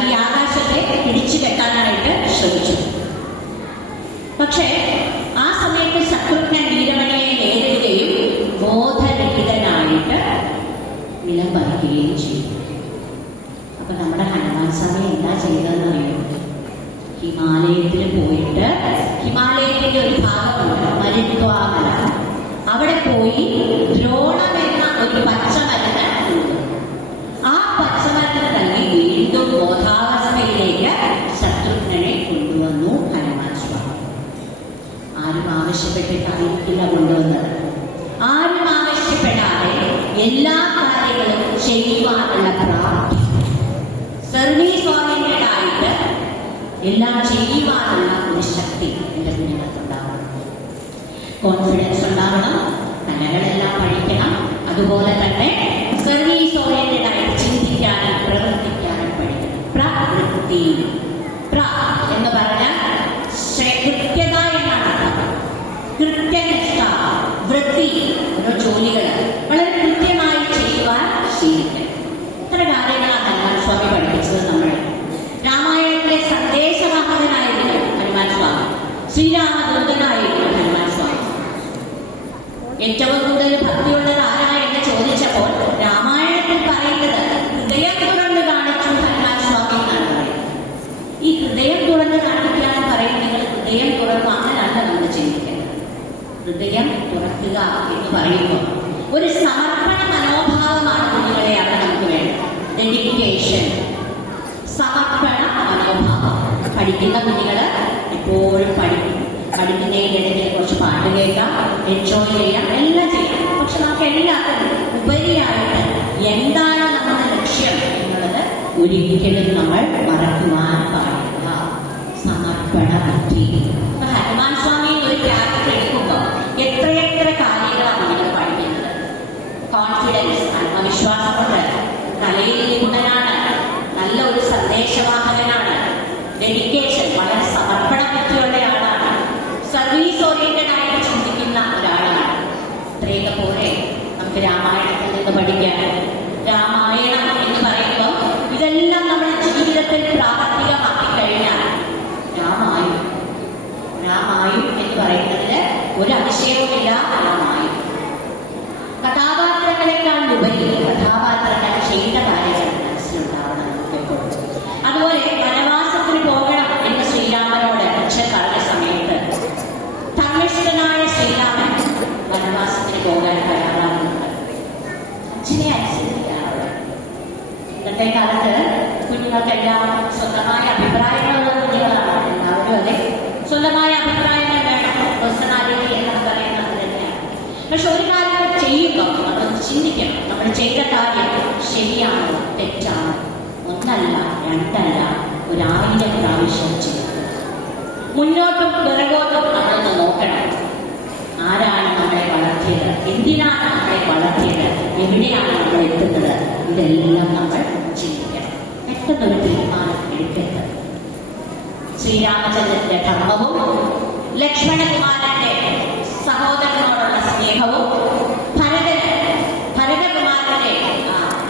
ഈ ആകാശത്തെ പിടിച്ചു കെട്ടാനായിട്ട് ശ്രമിച്ചു. പക്ഷേ ആ സമയത്ത് ശത്രുഘ്നൻ വീരമണിയെ നേരിടുകയും ബോധരഹിതനായിട്ട് നിലം പറിക്കുകയും ചെയ്തു. അപ്പൊ നമ്മുടെ ഹനുമാൻ സ്വാമി എന്താ ചെയ്തതെന്ന് അറിയുമോ? ഹിമാലയത്തിൽ പോയിട്ട്, ഹിമാലയത്തിന്റെ ഒരു ഭാഗമുണ്ട് മരുത്വാമല, അവിടെ പോയി ദ്രോണം എന്ന ഒരു പച്ചമരുന്ന് കൊടുത്തു. ആ പച്ചമരുന്ന് തന്നെ വീണ്ടും ബോധാവസ്ഥയിലേക്ക് ശത്രുഘ്നനെ കൊണ്ടുവന്നു ഹനുമാൻ സ്വാമി. ആരും ആവശ്യപ്പെട്ടിട്ടായിരിക്കില്ല കൊണ്ടുവന്നത്. ആരും ആവശ്യപ്പെടാതെ എല്ലാ കാര്യങ്ങളും ചെയ്യുവാനുള്ള പ്രാപ്തി, സർവീസ് ഓറിയന്റഡായിട്ട് എല്ലാം ചെയ്യുവാനുള്ള ഒരു ശക്തി എന്റെ കുഞ്ഞുങ്ങൾക്കുണ്ടാവണം. കോൺഫിഡൻസ് ഉണ്ടാവണം, കലകളെല്ലാം പഠിക്കണം. അതുപോലെ തന്നെ സർവീസ് ഓറിയന്റഡായിട്ട് ചിന്തിക്കാനും പ്രവർത്തിക്കാനും പഠിക്കണം. പ്രവൃത്തി, എന്ന് പറഞ്ഞാൽ കൃത്യത എന്നാണ് അർത്ഥം. കൃത്യനിഷ്ഠ, വൃത്തി, ഓരോ ജോലികൾ വളരെ കൃത്യമായി ചെയ്യുവാൻ ശീലിക്കണം. ഇത്ര കാര്യങ്ങളാണ് ഹനുമാൻ സ്വാമി പഠിപ്പിച്ചത്. നമ്മൾ രാമായണത്തിലെ സന്ദേശവാഹകനായിരുന്നു ഹനുമാൻ സ്വാമി, ശ്രീരാമദൂതനായിരുന്നു ഹനുമാൻ സ്വാമി. ഏറ്റവും കൂടുതൽ ഭക്തിയുള്ളത് ആരാ എന്ന് ചോദിച്ചപ്പോൾ രാമായണത്തിൽ പറയുന്നത് ഹൃദയം തുറന്ന് കാണിച്ചു ഹനുമാൻ സ്വാമി എന്നാണ് പറയുന്നത്. ഈ ഹൃദയം തുറന്ന് കാണിക്കാൻ പറയുന്നത് നിങ്ങൾ ഹൃദയം തുറന്നു അങ്ങനെയല്ല നമ്മൾ ചിന്തിക്കുന്നത്. ഹൃദയം തുറക്കുക എന്ന് പറയുമ്പോൾ ഒരു സമർപ്പണ മനോഭാവമാണ് കുഞ്ഞുങ്ങളെ അവിടെ നമുക്ക് വേണ്ടത്. ഡെഡിക്കേഷൻ, സമർപ്പണ മനോഭാവം. പഠിക്കുന്ന കുഞ്ഞുങ്ങൾ എപ്പോഴും പഠിക്കുന്നതിനിടയിൽ കുറച്ച് പാട്ട് കേൾക്കാം, എൻജോയ് ചെയ്യാം, എല്ലാം ചെയ്യാം. പക്ഷെ നമുക്ക് എല്ലാത്തിനും ഉപരിയായിട്ട് എന്താണ് നമ്മുടെ ലക്ഷ്യം എന്നുള്ളത് ഒരിക്കലും നമ്മൾ മറക്കുവാൻ പാടില്ല. സമർപ്പണ ബുദ്ധി. അപ്പൊ ഹനുമാൻ സ്വാമി ഒരു ക്യാരക്ടർ എടുക്കുമ്പോൾ എത്രയെത്ര കാര്യങ്ങളാണ് നമ്മൾ പഠിക്കുന്നത്. കോൺഫിഡൻസ്, ആത്മവിശ്വാസമുണ്ട്, കലയിൽ നിപുണനാണ്, നല്ല ഒരു സന്ദേശവാഹകനാണ്, ഡെഡിക്കേഷൻ, വളരെ സമർപ്പണ ബുദ്ധിയുള്ളയാളാണ്, സർവീസ് ഓറിയന്റഡ് ആയിട്ട് ചിന്തിക്കുന്ന ഒരാളാണ്. ഇത്രയൊക്കെ പോലെ നമുക്ക് രാമായണത്തിൽ നിന്ന് പഠിക്കാൻ. രാമായണം എന്ന് പറയുമ്പോൾ ഇതെല്ലാം നമ്മുടെ ജീവിതത്തിൽ പ്രാവർത്തികമാക്കി കഴിഞ്ഞാൽ രാമായു എന്ന് പറയുന്നതിന് ഒരു അതിശയവുമില്ല. രാമായു കഥാപാത്രങ്ങളെക്കാൾ ഉപരി കഥാപാത്രങ്ങൾ ചെയ്ത കാര്യങ്ങൾ മനസ്സിലുണ്ടാവണം എപ്പോഴും. അതുപോലെ വനവാസത്തിന് പോകണം എന്ന് ശ്രീരാമനോട് അച്ഛൻ പറഞ്ഞ സമയത്ത് ധർമ്മിഷ്ഠനായ ശ്രീരാമൻ വനവാസത്തിന് പോകാൻ തയ്യാറാകുന്നുണ്ട്. അച്ഛനെ അനുസരിക്കാറുണ്ട്. ഇന്നത്തെ കാലത്ത് കുഞ്ഞുങ്ങൾക്കെല്ലാം സ്വന്തമായ അഭിപ്രായങ്ങളുള്ള കുഞ്ഞുങ്ങളാണ്. എല്ലാവരും അതെ, സ്വന്തമായ അഭിപ്രായങ്ങൾ വേണം. പേഴ്സണാലിറ്റി എന്ന് പറയുന്നത് തന്നെയാണ്. പക്ഷെ ഒരു കാര്യം ചെയ്യുമ്പോൾ അതൊന്ന് ചിന്തിക്കണം. നമ്മൾ ചെയ്ത കാര്യം ശരിയാണോ തെറ്റാണോ? ഒന്നല്ല, രണ്ടല്ല, 1000 പ്രാവശ്യം ചെയ്യും. മുന്നോട്ടും പിറകോട്ടും നമ്മളൊന്ന് നോക്കണം. ആരാണ് നമ്മളെ വളർത്തിയത്? എന്തിനാണ് നമ്മളെ വളർത്തിയത്? എവിടെയാണ് നമ്മൾ എത്തുന്നത്? ഇതെല്ലാം നമ്മൾ ചിന്തിക്കണം. പെട്ടെന്നൊരു തീരുമാനം എടുക്കരുത്. ശ്രീരാമചന്ദ്രന്റെ ധർമ്മവും ലക്ഷ്മണകുമാരന്റെ സഹോദരനോടുള്ള സ്നേഹവും ഭരതകുമാരന്റെ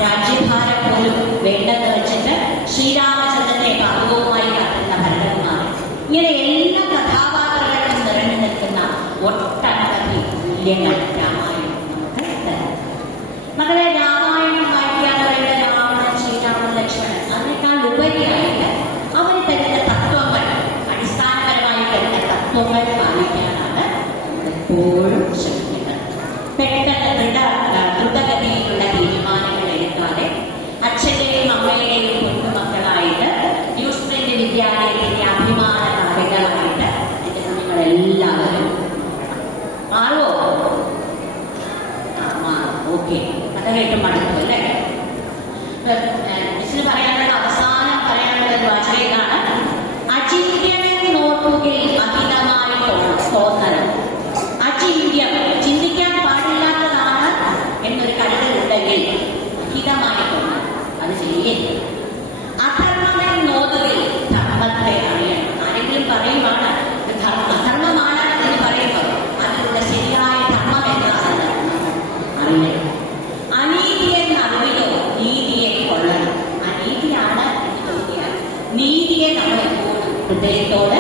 രാജ്യഭാരം പോലും വേണ്ടെന്ന് വെച്ചിട്ട് ശ്രീരാമചന്ദ്രനെ പാപവുമായി കാട്ടുന്ന ഭരതകുമാരൻ, ഇങ്ങനെ എല്ലാ കഥാപാത്രങ്ങളും നിറഞ്ഞു നിൽക്കുന്ന ഒട്ടനവധി മൂല്യങ്ങൾ രാമായണം നമുക്ക് തരും. മകളെ, രാമായണം വായിക്കാന്ന് പറയുന്ന രാവണൻ, ശ്രീരാമൻ, ലക്ഷ്മണൻ, അതിനേക്കാൾ ഉപരിയായിട്ട് അവർ തരുന്ന തത്വങ്ങൾ, അടിസ്ഥാനപരമായി തരുന്ന തത്വങ്ങൾ പാലിക്കാനാണ് എപ്പോഴും ശ്രമിക്കുന്നത്. പെട്ടെന്ന് ദ്രുതഗതിയിലുള്ള തീരുമാനങ്ങൾ എടുക്കാതെ അച്ഛന്റെയും അമ്മയുടെയും കുഞ്ഞുമക്കളായിട്ട് ന്യൂസ് പ്രിന്റ് വിദ്യാലയത്തിന്റെ അഭിമാന താരങ്ങളായിട്ട് എന്റെ കുഞ്ഞുങ്ങളെല്ലാവരും മാറുമോ? ഓക്കെ, കഥ കേട്ട് മടുത്തു അല്ലേ? മിസ്സിന് പറയാനുള്ള അവസാനം പറയാനുള്ള ഒരു വാചകമാണ്, അചിന്ത്യനെ നോക്കുകയിൽ അമിതമായി തോന്നണം. അചിന്യം, ചിന്തിക്കാൻ പാടില്ലാത്തതാണ് എന്നൊരു കരുതലുണ്ടെങ്കിൽ അഹിതമായി തോന്നണം, അത് ചെയ്യരുത്. അധർമ്മനെ നോക്കുകയിൽ ധർമ്മത്തെ അറിയണം. ആരെങ്കിലും പറയുവാണ് ഇത് അധർമ്മമാണ് എന്ന് പറയുമ്പോൾ അതിലൂടെ ശരിയായ ധർമ്മം എന്താണെന്ന് അറിയണം. അനീതി എന്നറിവിലോ നീതിയെ കൊള്ളണം. അനീതിയാണ് എന്ന് തോന്നിയാൽ നീതിയെ നമ്മൾ എപ്പോഴും ഹൃദയത്തോട്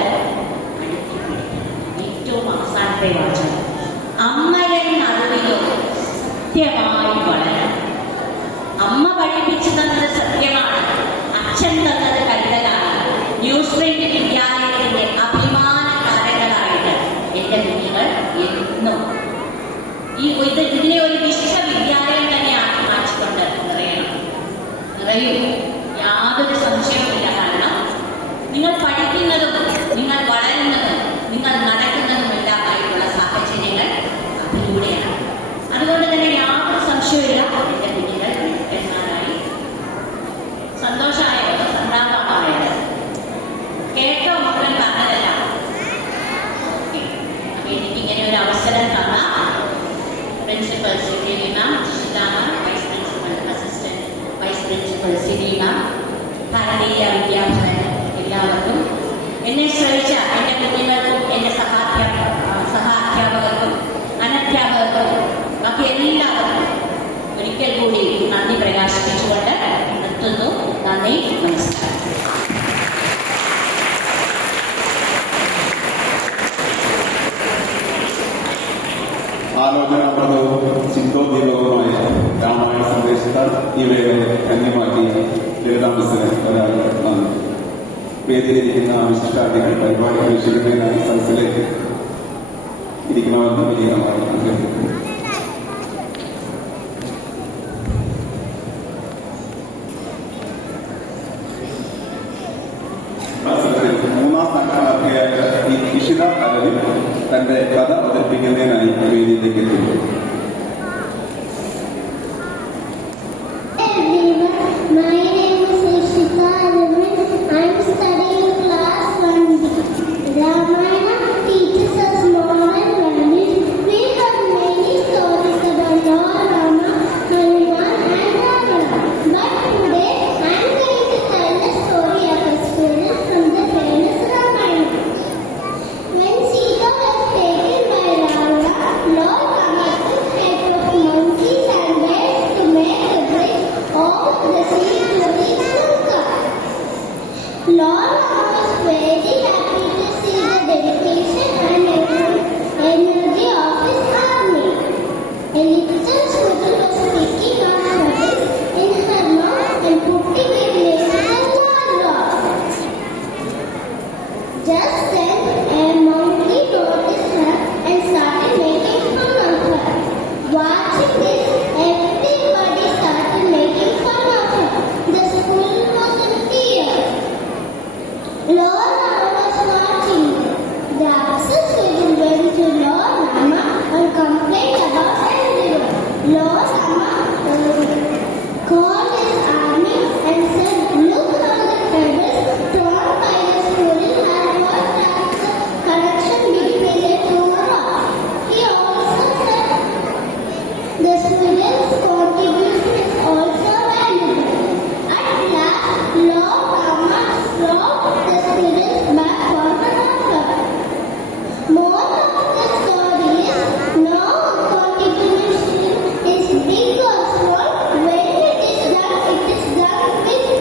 ഏറ്റവും അവസാനത്തെ വാചകം, അമ്മയെന്നറിവിലോ സത്യമായി വളരണം. അമ്മ പഠിപ്പിച്ചു തന്നത് സത്യമാണ്, അച്ഛൻ തന്നത് കരുതലാണ്. ന്യൂസ് പ്രിന്റ് വിദ്യാലയത്തിന്റെ അഭിമാനകാരങ്ങളായിട്ട് എന്റെ കുഞ്ഞുങ്ങൾ എന്നും ഇതിനെ ഒരു വിശ്വവിദ്യാലയം തന്നെയാണ് മാറ്റിക്കൊണ്ട് നിറയും. യാതൊരു സംശയവുമില്ല. കാരണം നിങ്ങൾ പഠിക്കുന്നതും നിങ്ങൾ വളരുന്നതും നിങ്ങൾ നടക്കുന്നതുമെല്ലാമായിട്ടുള്ള സാഹചര്യങ്ങൾ അതിലൂടെയാണ്. അതുകൊണ്ട് തന്നെ യാതൊരു സംശയമില്ല, എന്റെ കുഞ്ഞുങ്ങൾ എന്നായി. സന്തോഷമായോ? സന്താപമായത് കേട്ടോ? മുഴുവൻ പറഞ്ഞതല്ല. അപ്പൊ എനിക്കിങ്ങനെ ഒരു അവസരം തന്ന principal Selina, vice principal, assistant vice principal Selina, Bharatiya Vidyabhavan എല്ലാവർക്കും, എന്നെ ശ്രമിച്ച എന്റെ കുഞ്ഞുങ്ങൾക്കും എന്റെ സഹാധ്യാപകർക്കും അനധ്യാപകർക്കും ബാക്കി എല്ലാവർക്കും ഒരിക്കൽ കൂടി നന്ദി പ്രകാശിപ്പിച്ചുകൊണ്ട് നിർത്തുന്നു. നന്ദി, നമസ്കാരം. ആലോചനാപ്രദവും ചിന്തോദ്ദീപകവുമായ രാമായണ സന്ദേശത്താൽ ഇവയെ ധന്യമാക്കി ലളിതാംബസിന് ഒരാൾ നന്ദി. വേദിയിലിരിക്കുന്ന വിശിഷ്ടാതികൾ പരിപാടി വീക്ഷിക്കുന്നതിനായി സദസ്സിലേക്ക് ഇരിക്കണമെന്ന് വിനീതമായി അഭ്യർത്ഥിക്കുന്നു. മൂന്നാം സ്ഥാനാർത്ഥിയായ ഇഷിത അരവിന്ദ് തന്റെ കഥ അവതരിപ്പിക്കുന്നതിനായി വേദിയിലേക്ക് എത്തുന്നു. My name is Ishita. Lord, I was very happy to see the dedication and energy of his army. A little student was picking up shovels in her mouth and putting it near the Lord. Just then, a monkey noticed her and started making fun of her. Watching this, everybody started making fun of her. The school was in tears. Lord Rama was watching. The upset student went to Lord Rama and complained about everyone. Lord Rama called his army and said, "Look how the pebbles thrown by the student have worked as the connection between the two rocks." He also said, "The student's contribution is also valuable." At last, Lord Rama slapped the students back for the laughter. Moral of the story is, no contribution is big or small. When it is done with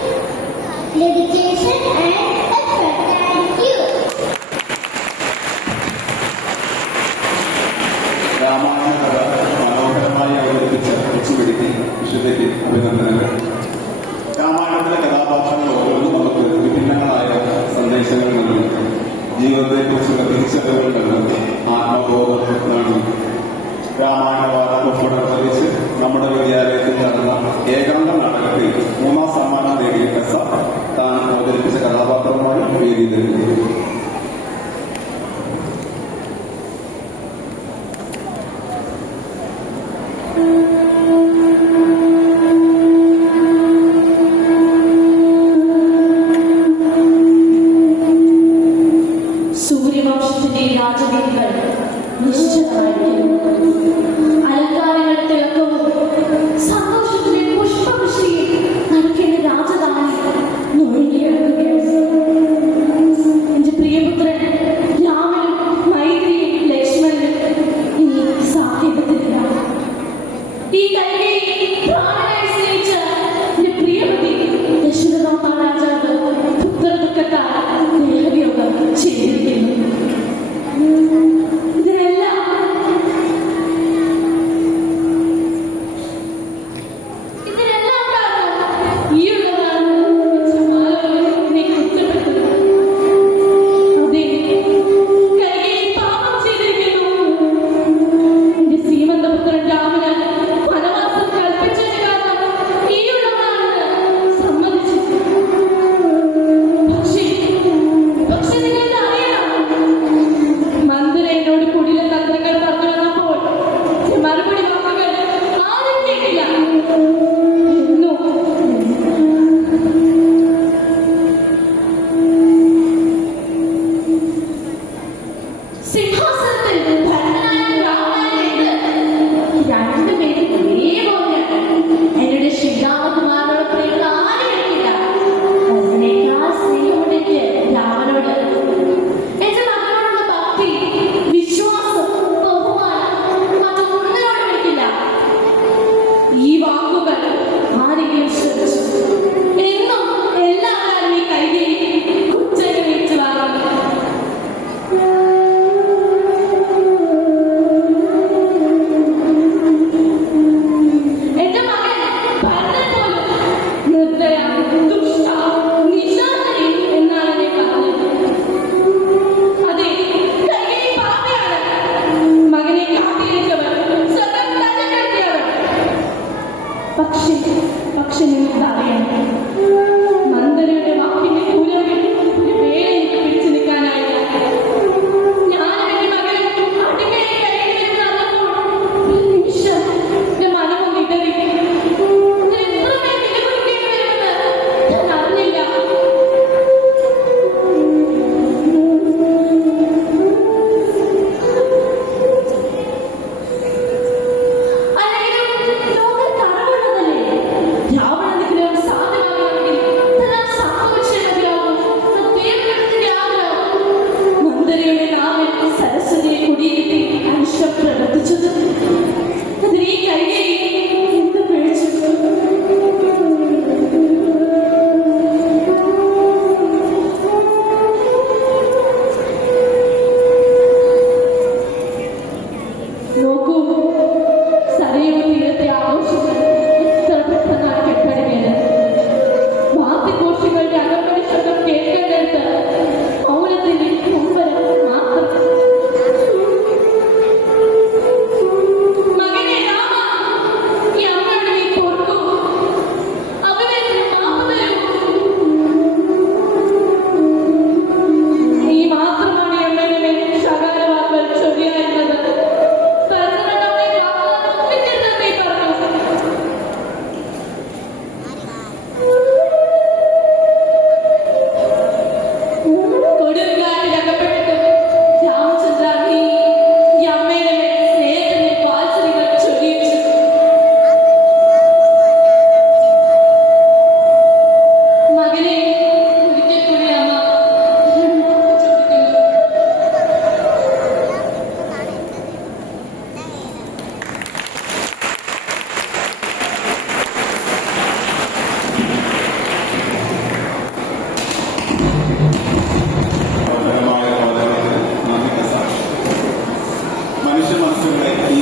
dedication and effort. Thank you. Ramayana കഥ മനോഹരമായി അവതരിപ്പിച്ച കൊച്ചുപിടിക്ക് വിശുദ്ധയ്ക്ക് അഭിനന്ദനങ്ങൾ. രാമായണത്തിലെ കഥാപാത്രങ്ങൾ ഓരോന്നും നമുക്ക് വിഭിന്നങ്ങളായ സന്ദേശങ്ങൾ നൽകും. ജീവിതത്തെക്കുറിച്ചുള്ള തിരിച്ചറിവുകൾ നൽകും. ആത്മബോധം നൽകും. രാമായണ വാർത്തയോടനുബന്ധിച്ച് നമ്മുടെ വിദ്യാലയത്തിൽ നടന്ന ഏകാംഗ നാടകത്തിൽ 3ാം സമ്മാനം നേടിയ ടെസ താൻ അവതരിപ്പിച്ച കഥാപാത്രവുമായി വേദിയിലെത്തി. സൂര്യവംശത്തിന്റെ രാജവീതികൾ നിശ്ചലമായിരിക്കുന്നു. അലങ്കാരങ്ങൾ തിളക്കവും സന്തോഷത്തിന്റെ പുഷ്പവൃഷ്ടിയിൽ നയിക്കുന്ന രാജധാനി നുഴഞ്ഞിറങ്ങുകയാണ്.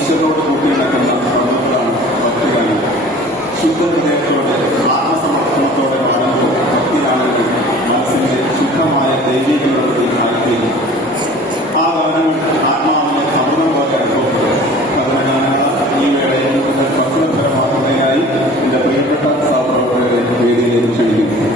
ഈശ്വരനോട് കൂട്ടി നടക്കുന്ന പ്രവർത്തനങ്ങളാണ് ഭക്തിഗാനം. ശുദ്ധ ഹൃദയത്തോടെ ആത്മസമർപ്പണത്തോടെ പാടുമ്പോൾ ഭക്തിഗാനങ്ങൾ മനസ്സിന്റെ ശുദ്ധമായ ദൈവിക പ്രവൃത്തി ആഗ്രഹിക്കും. ആ ഗാനങ്ങൾ ആത്മാവിനെ അമൃതം പോലെ അനുഭവപ്പെടും. കഥനഗാനങ്ങൾ ഈ വേളയിൽ കൂടുതൽ ഭക്തപരമാകുന്നതിനായി എന്റെ പ്രിയപ്പെട്ട സഹപ്രവർത്തകരെ വേദിയിലേക്ക് ക്ഷണിക്കുന്നു.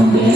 Amen.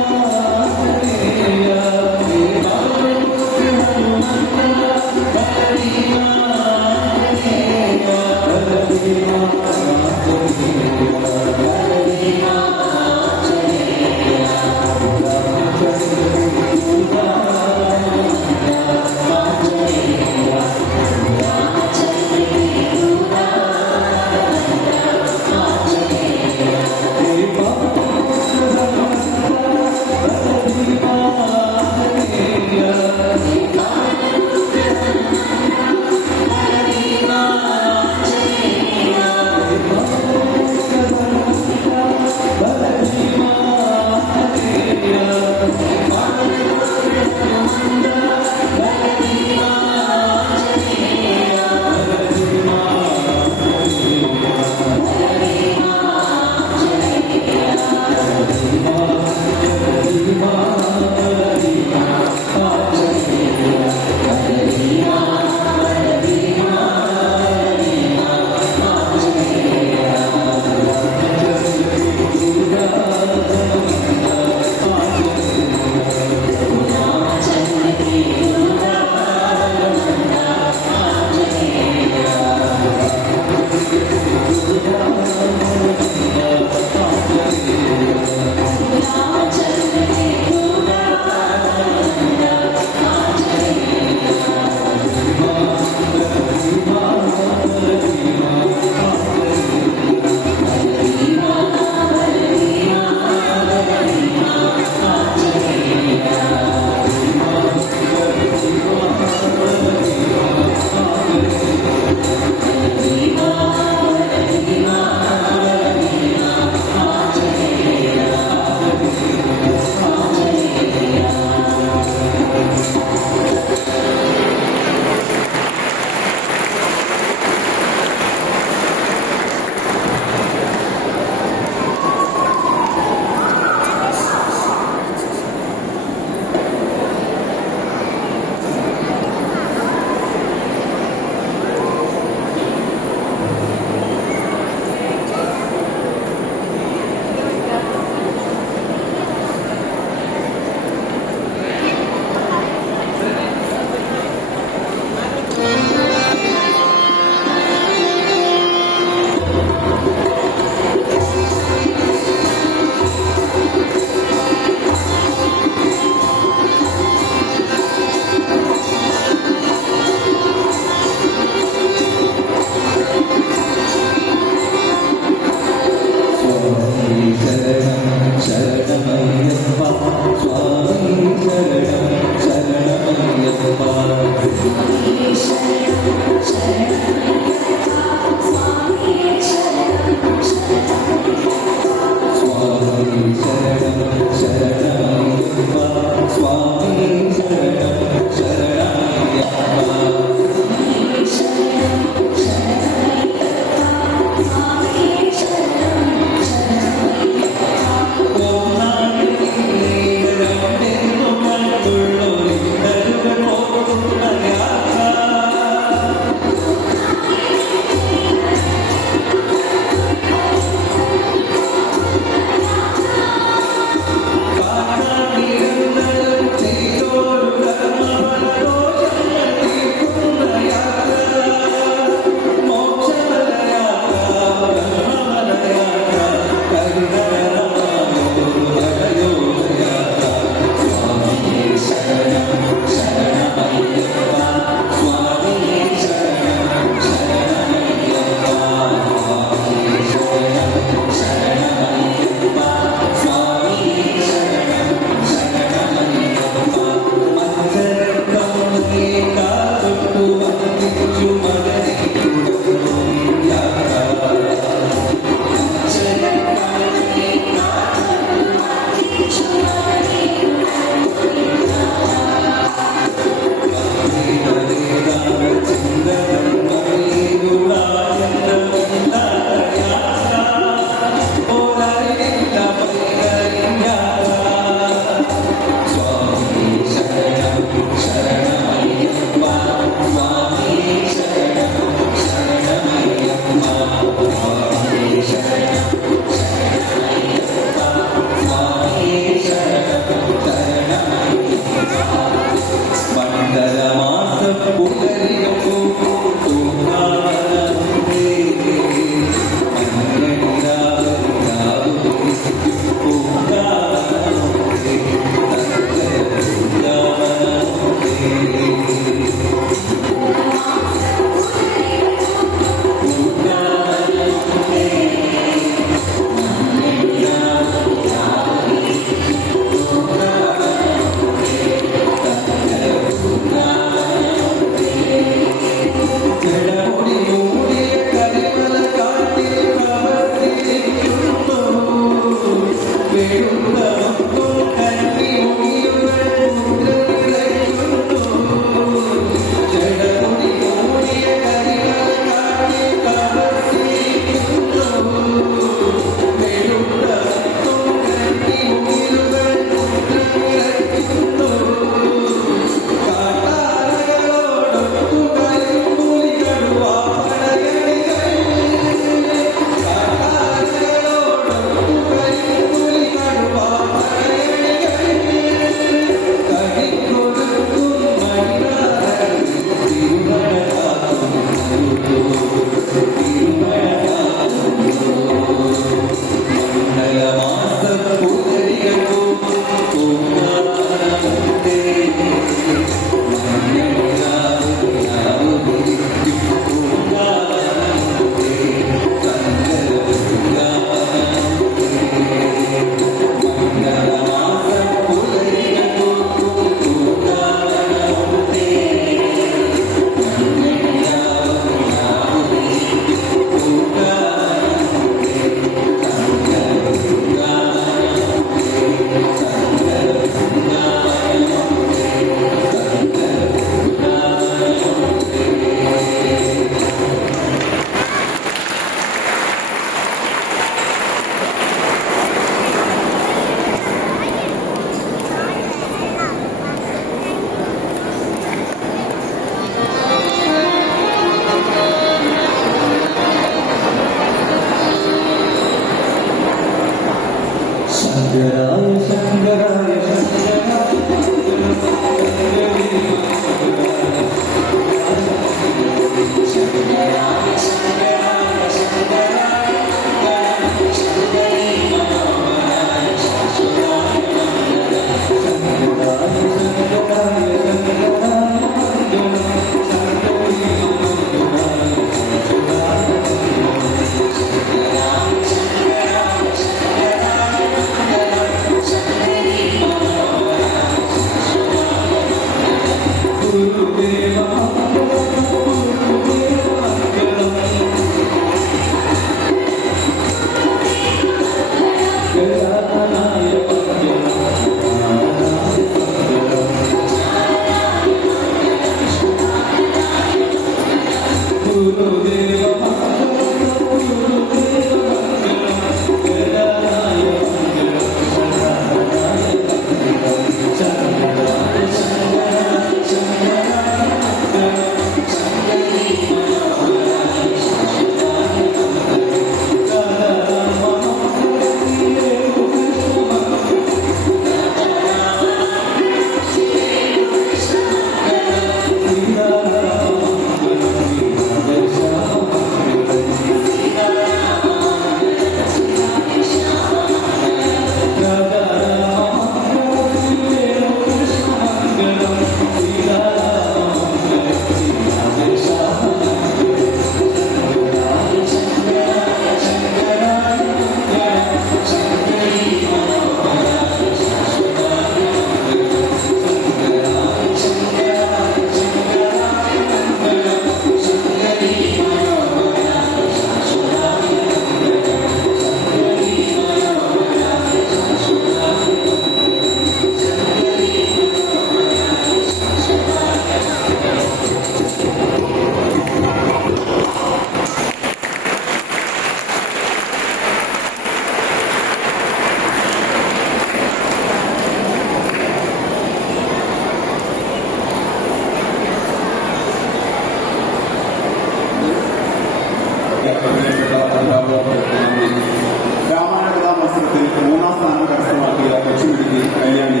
രാമായണ കഥാ മത്സരത്തിൽ 3ാം സ്ഥാനം കരസ്ഥമാക്കിയ കൊച്ചുമിടുക്കി കല്യാണി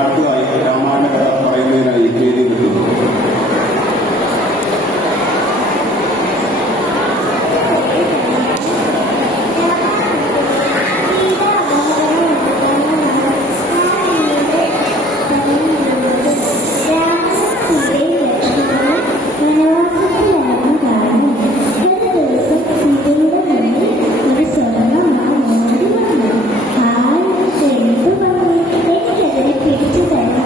അടുത്തതായി രാമായണ കഥ പറയുന്നതിനായി വേദിയിലെത്തുന്നു. പിടിച്ചു തന്നെ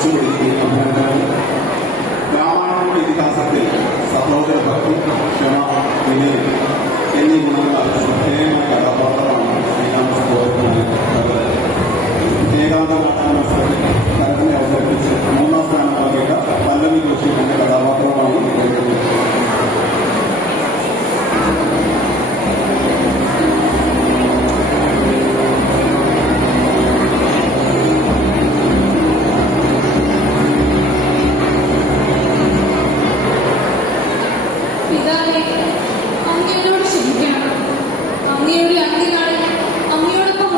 വെച്ചുപിടിക്കുകയും അഭിനന്ദനം. രാമായണങ്ങളുടെ ഇതിഹാസത്തിൽ സഹോദര ഭക്തി, ക്ഷമ, വിനയം എന്നീ ഗുണങ്ങളാൽ ശ്രദ്ധേയമായ കഥാപാത്രമാണ് ശ്രീരാമ സഹോദരനായ ഭരതൻ. ഏകാന്ത നാടക മത്സരത്തിൽ ഭരതനെ അവതരിപ്പിച്ച് 3ാം സ്ഥാനം നൽകിയ പല്ലവി ജോഷി എന്ന കഥാപാത്രമാണ് വരുന്നത്. പിതാവേ, അങ്ങയോട് ക്ഷമിക്കണം. അങ്ങയുടെ അന്ത്യനാളിൽ അങ്ങയോടൊപ്പം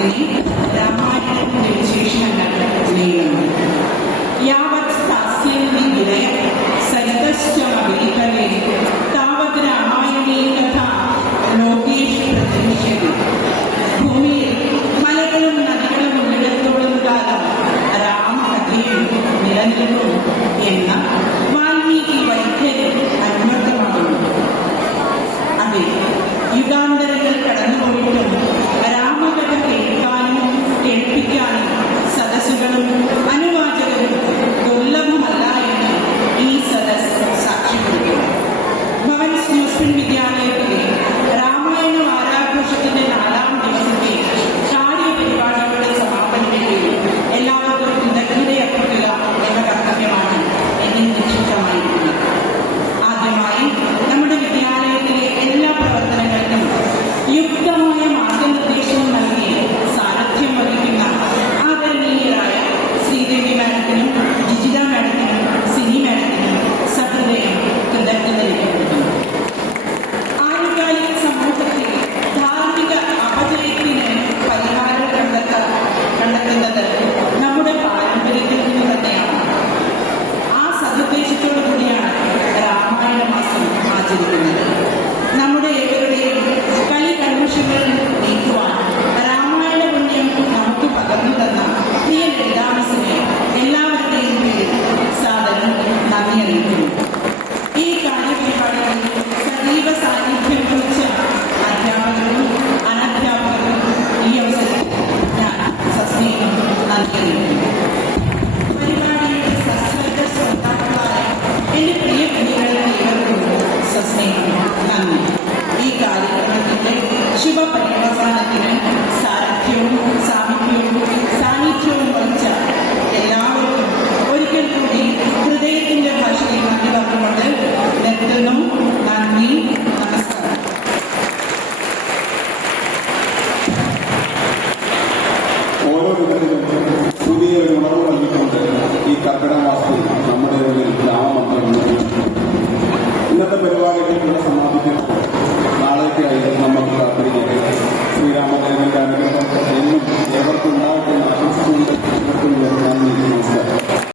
പ്രാർത്ഥനയും രാമായണത്തിന്റെ വിശേഷണങ്ങൾ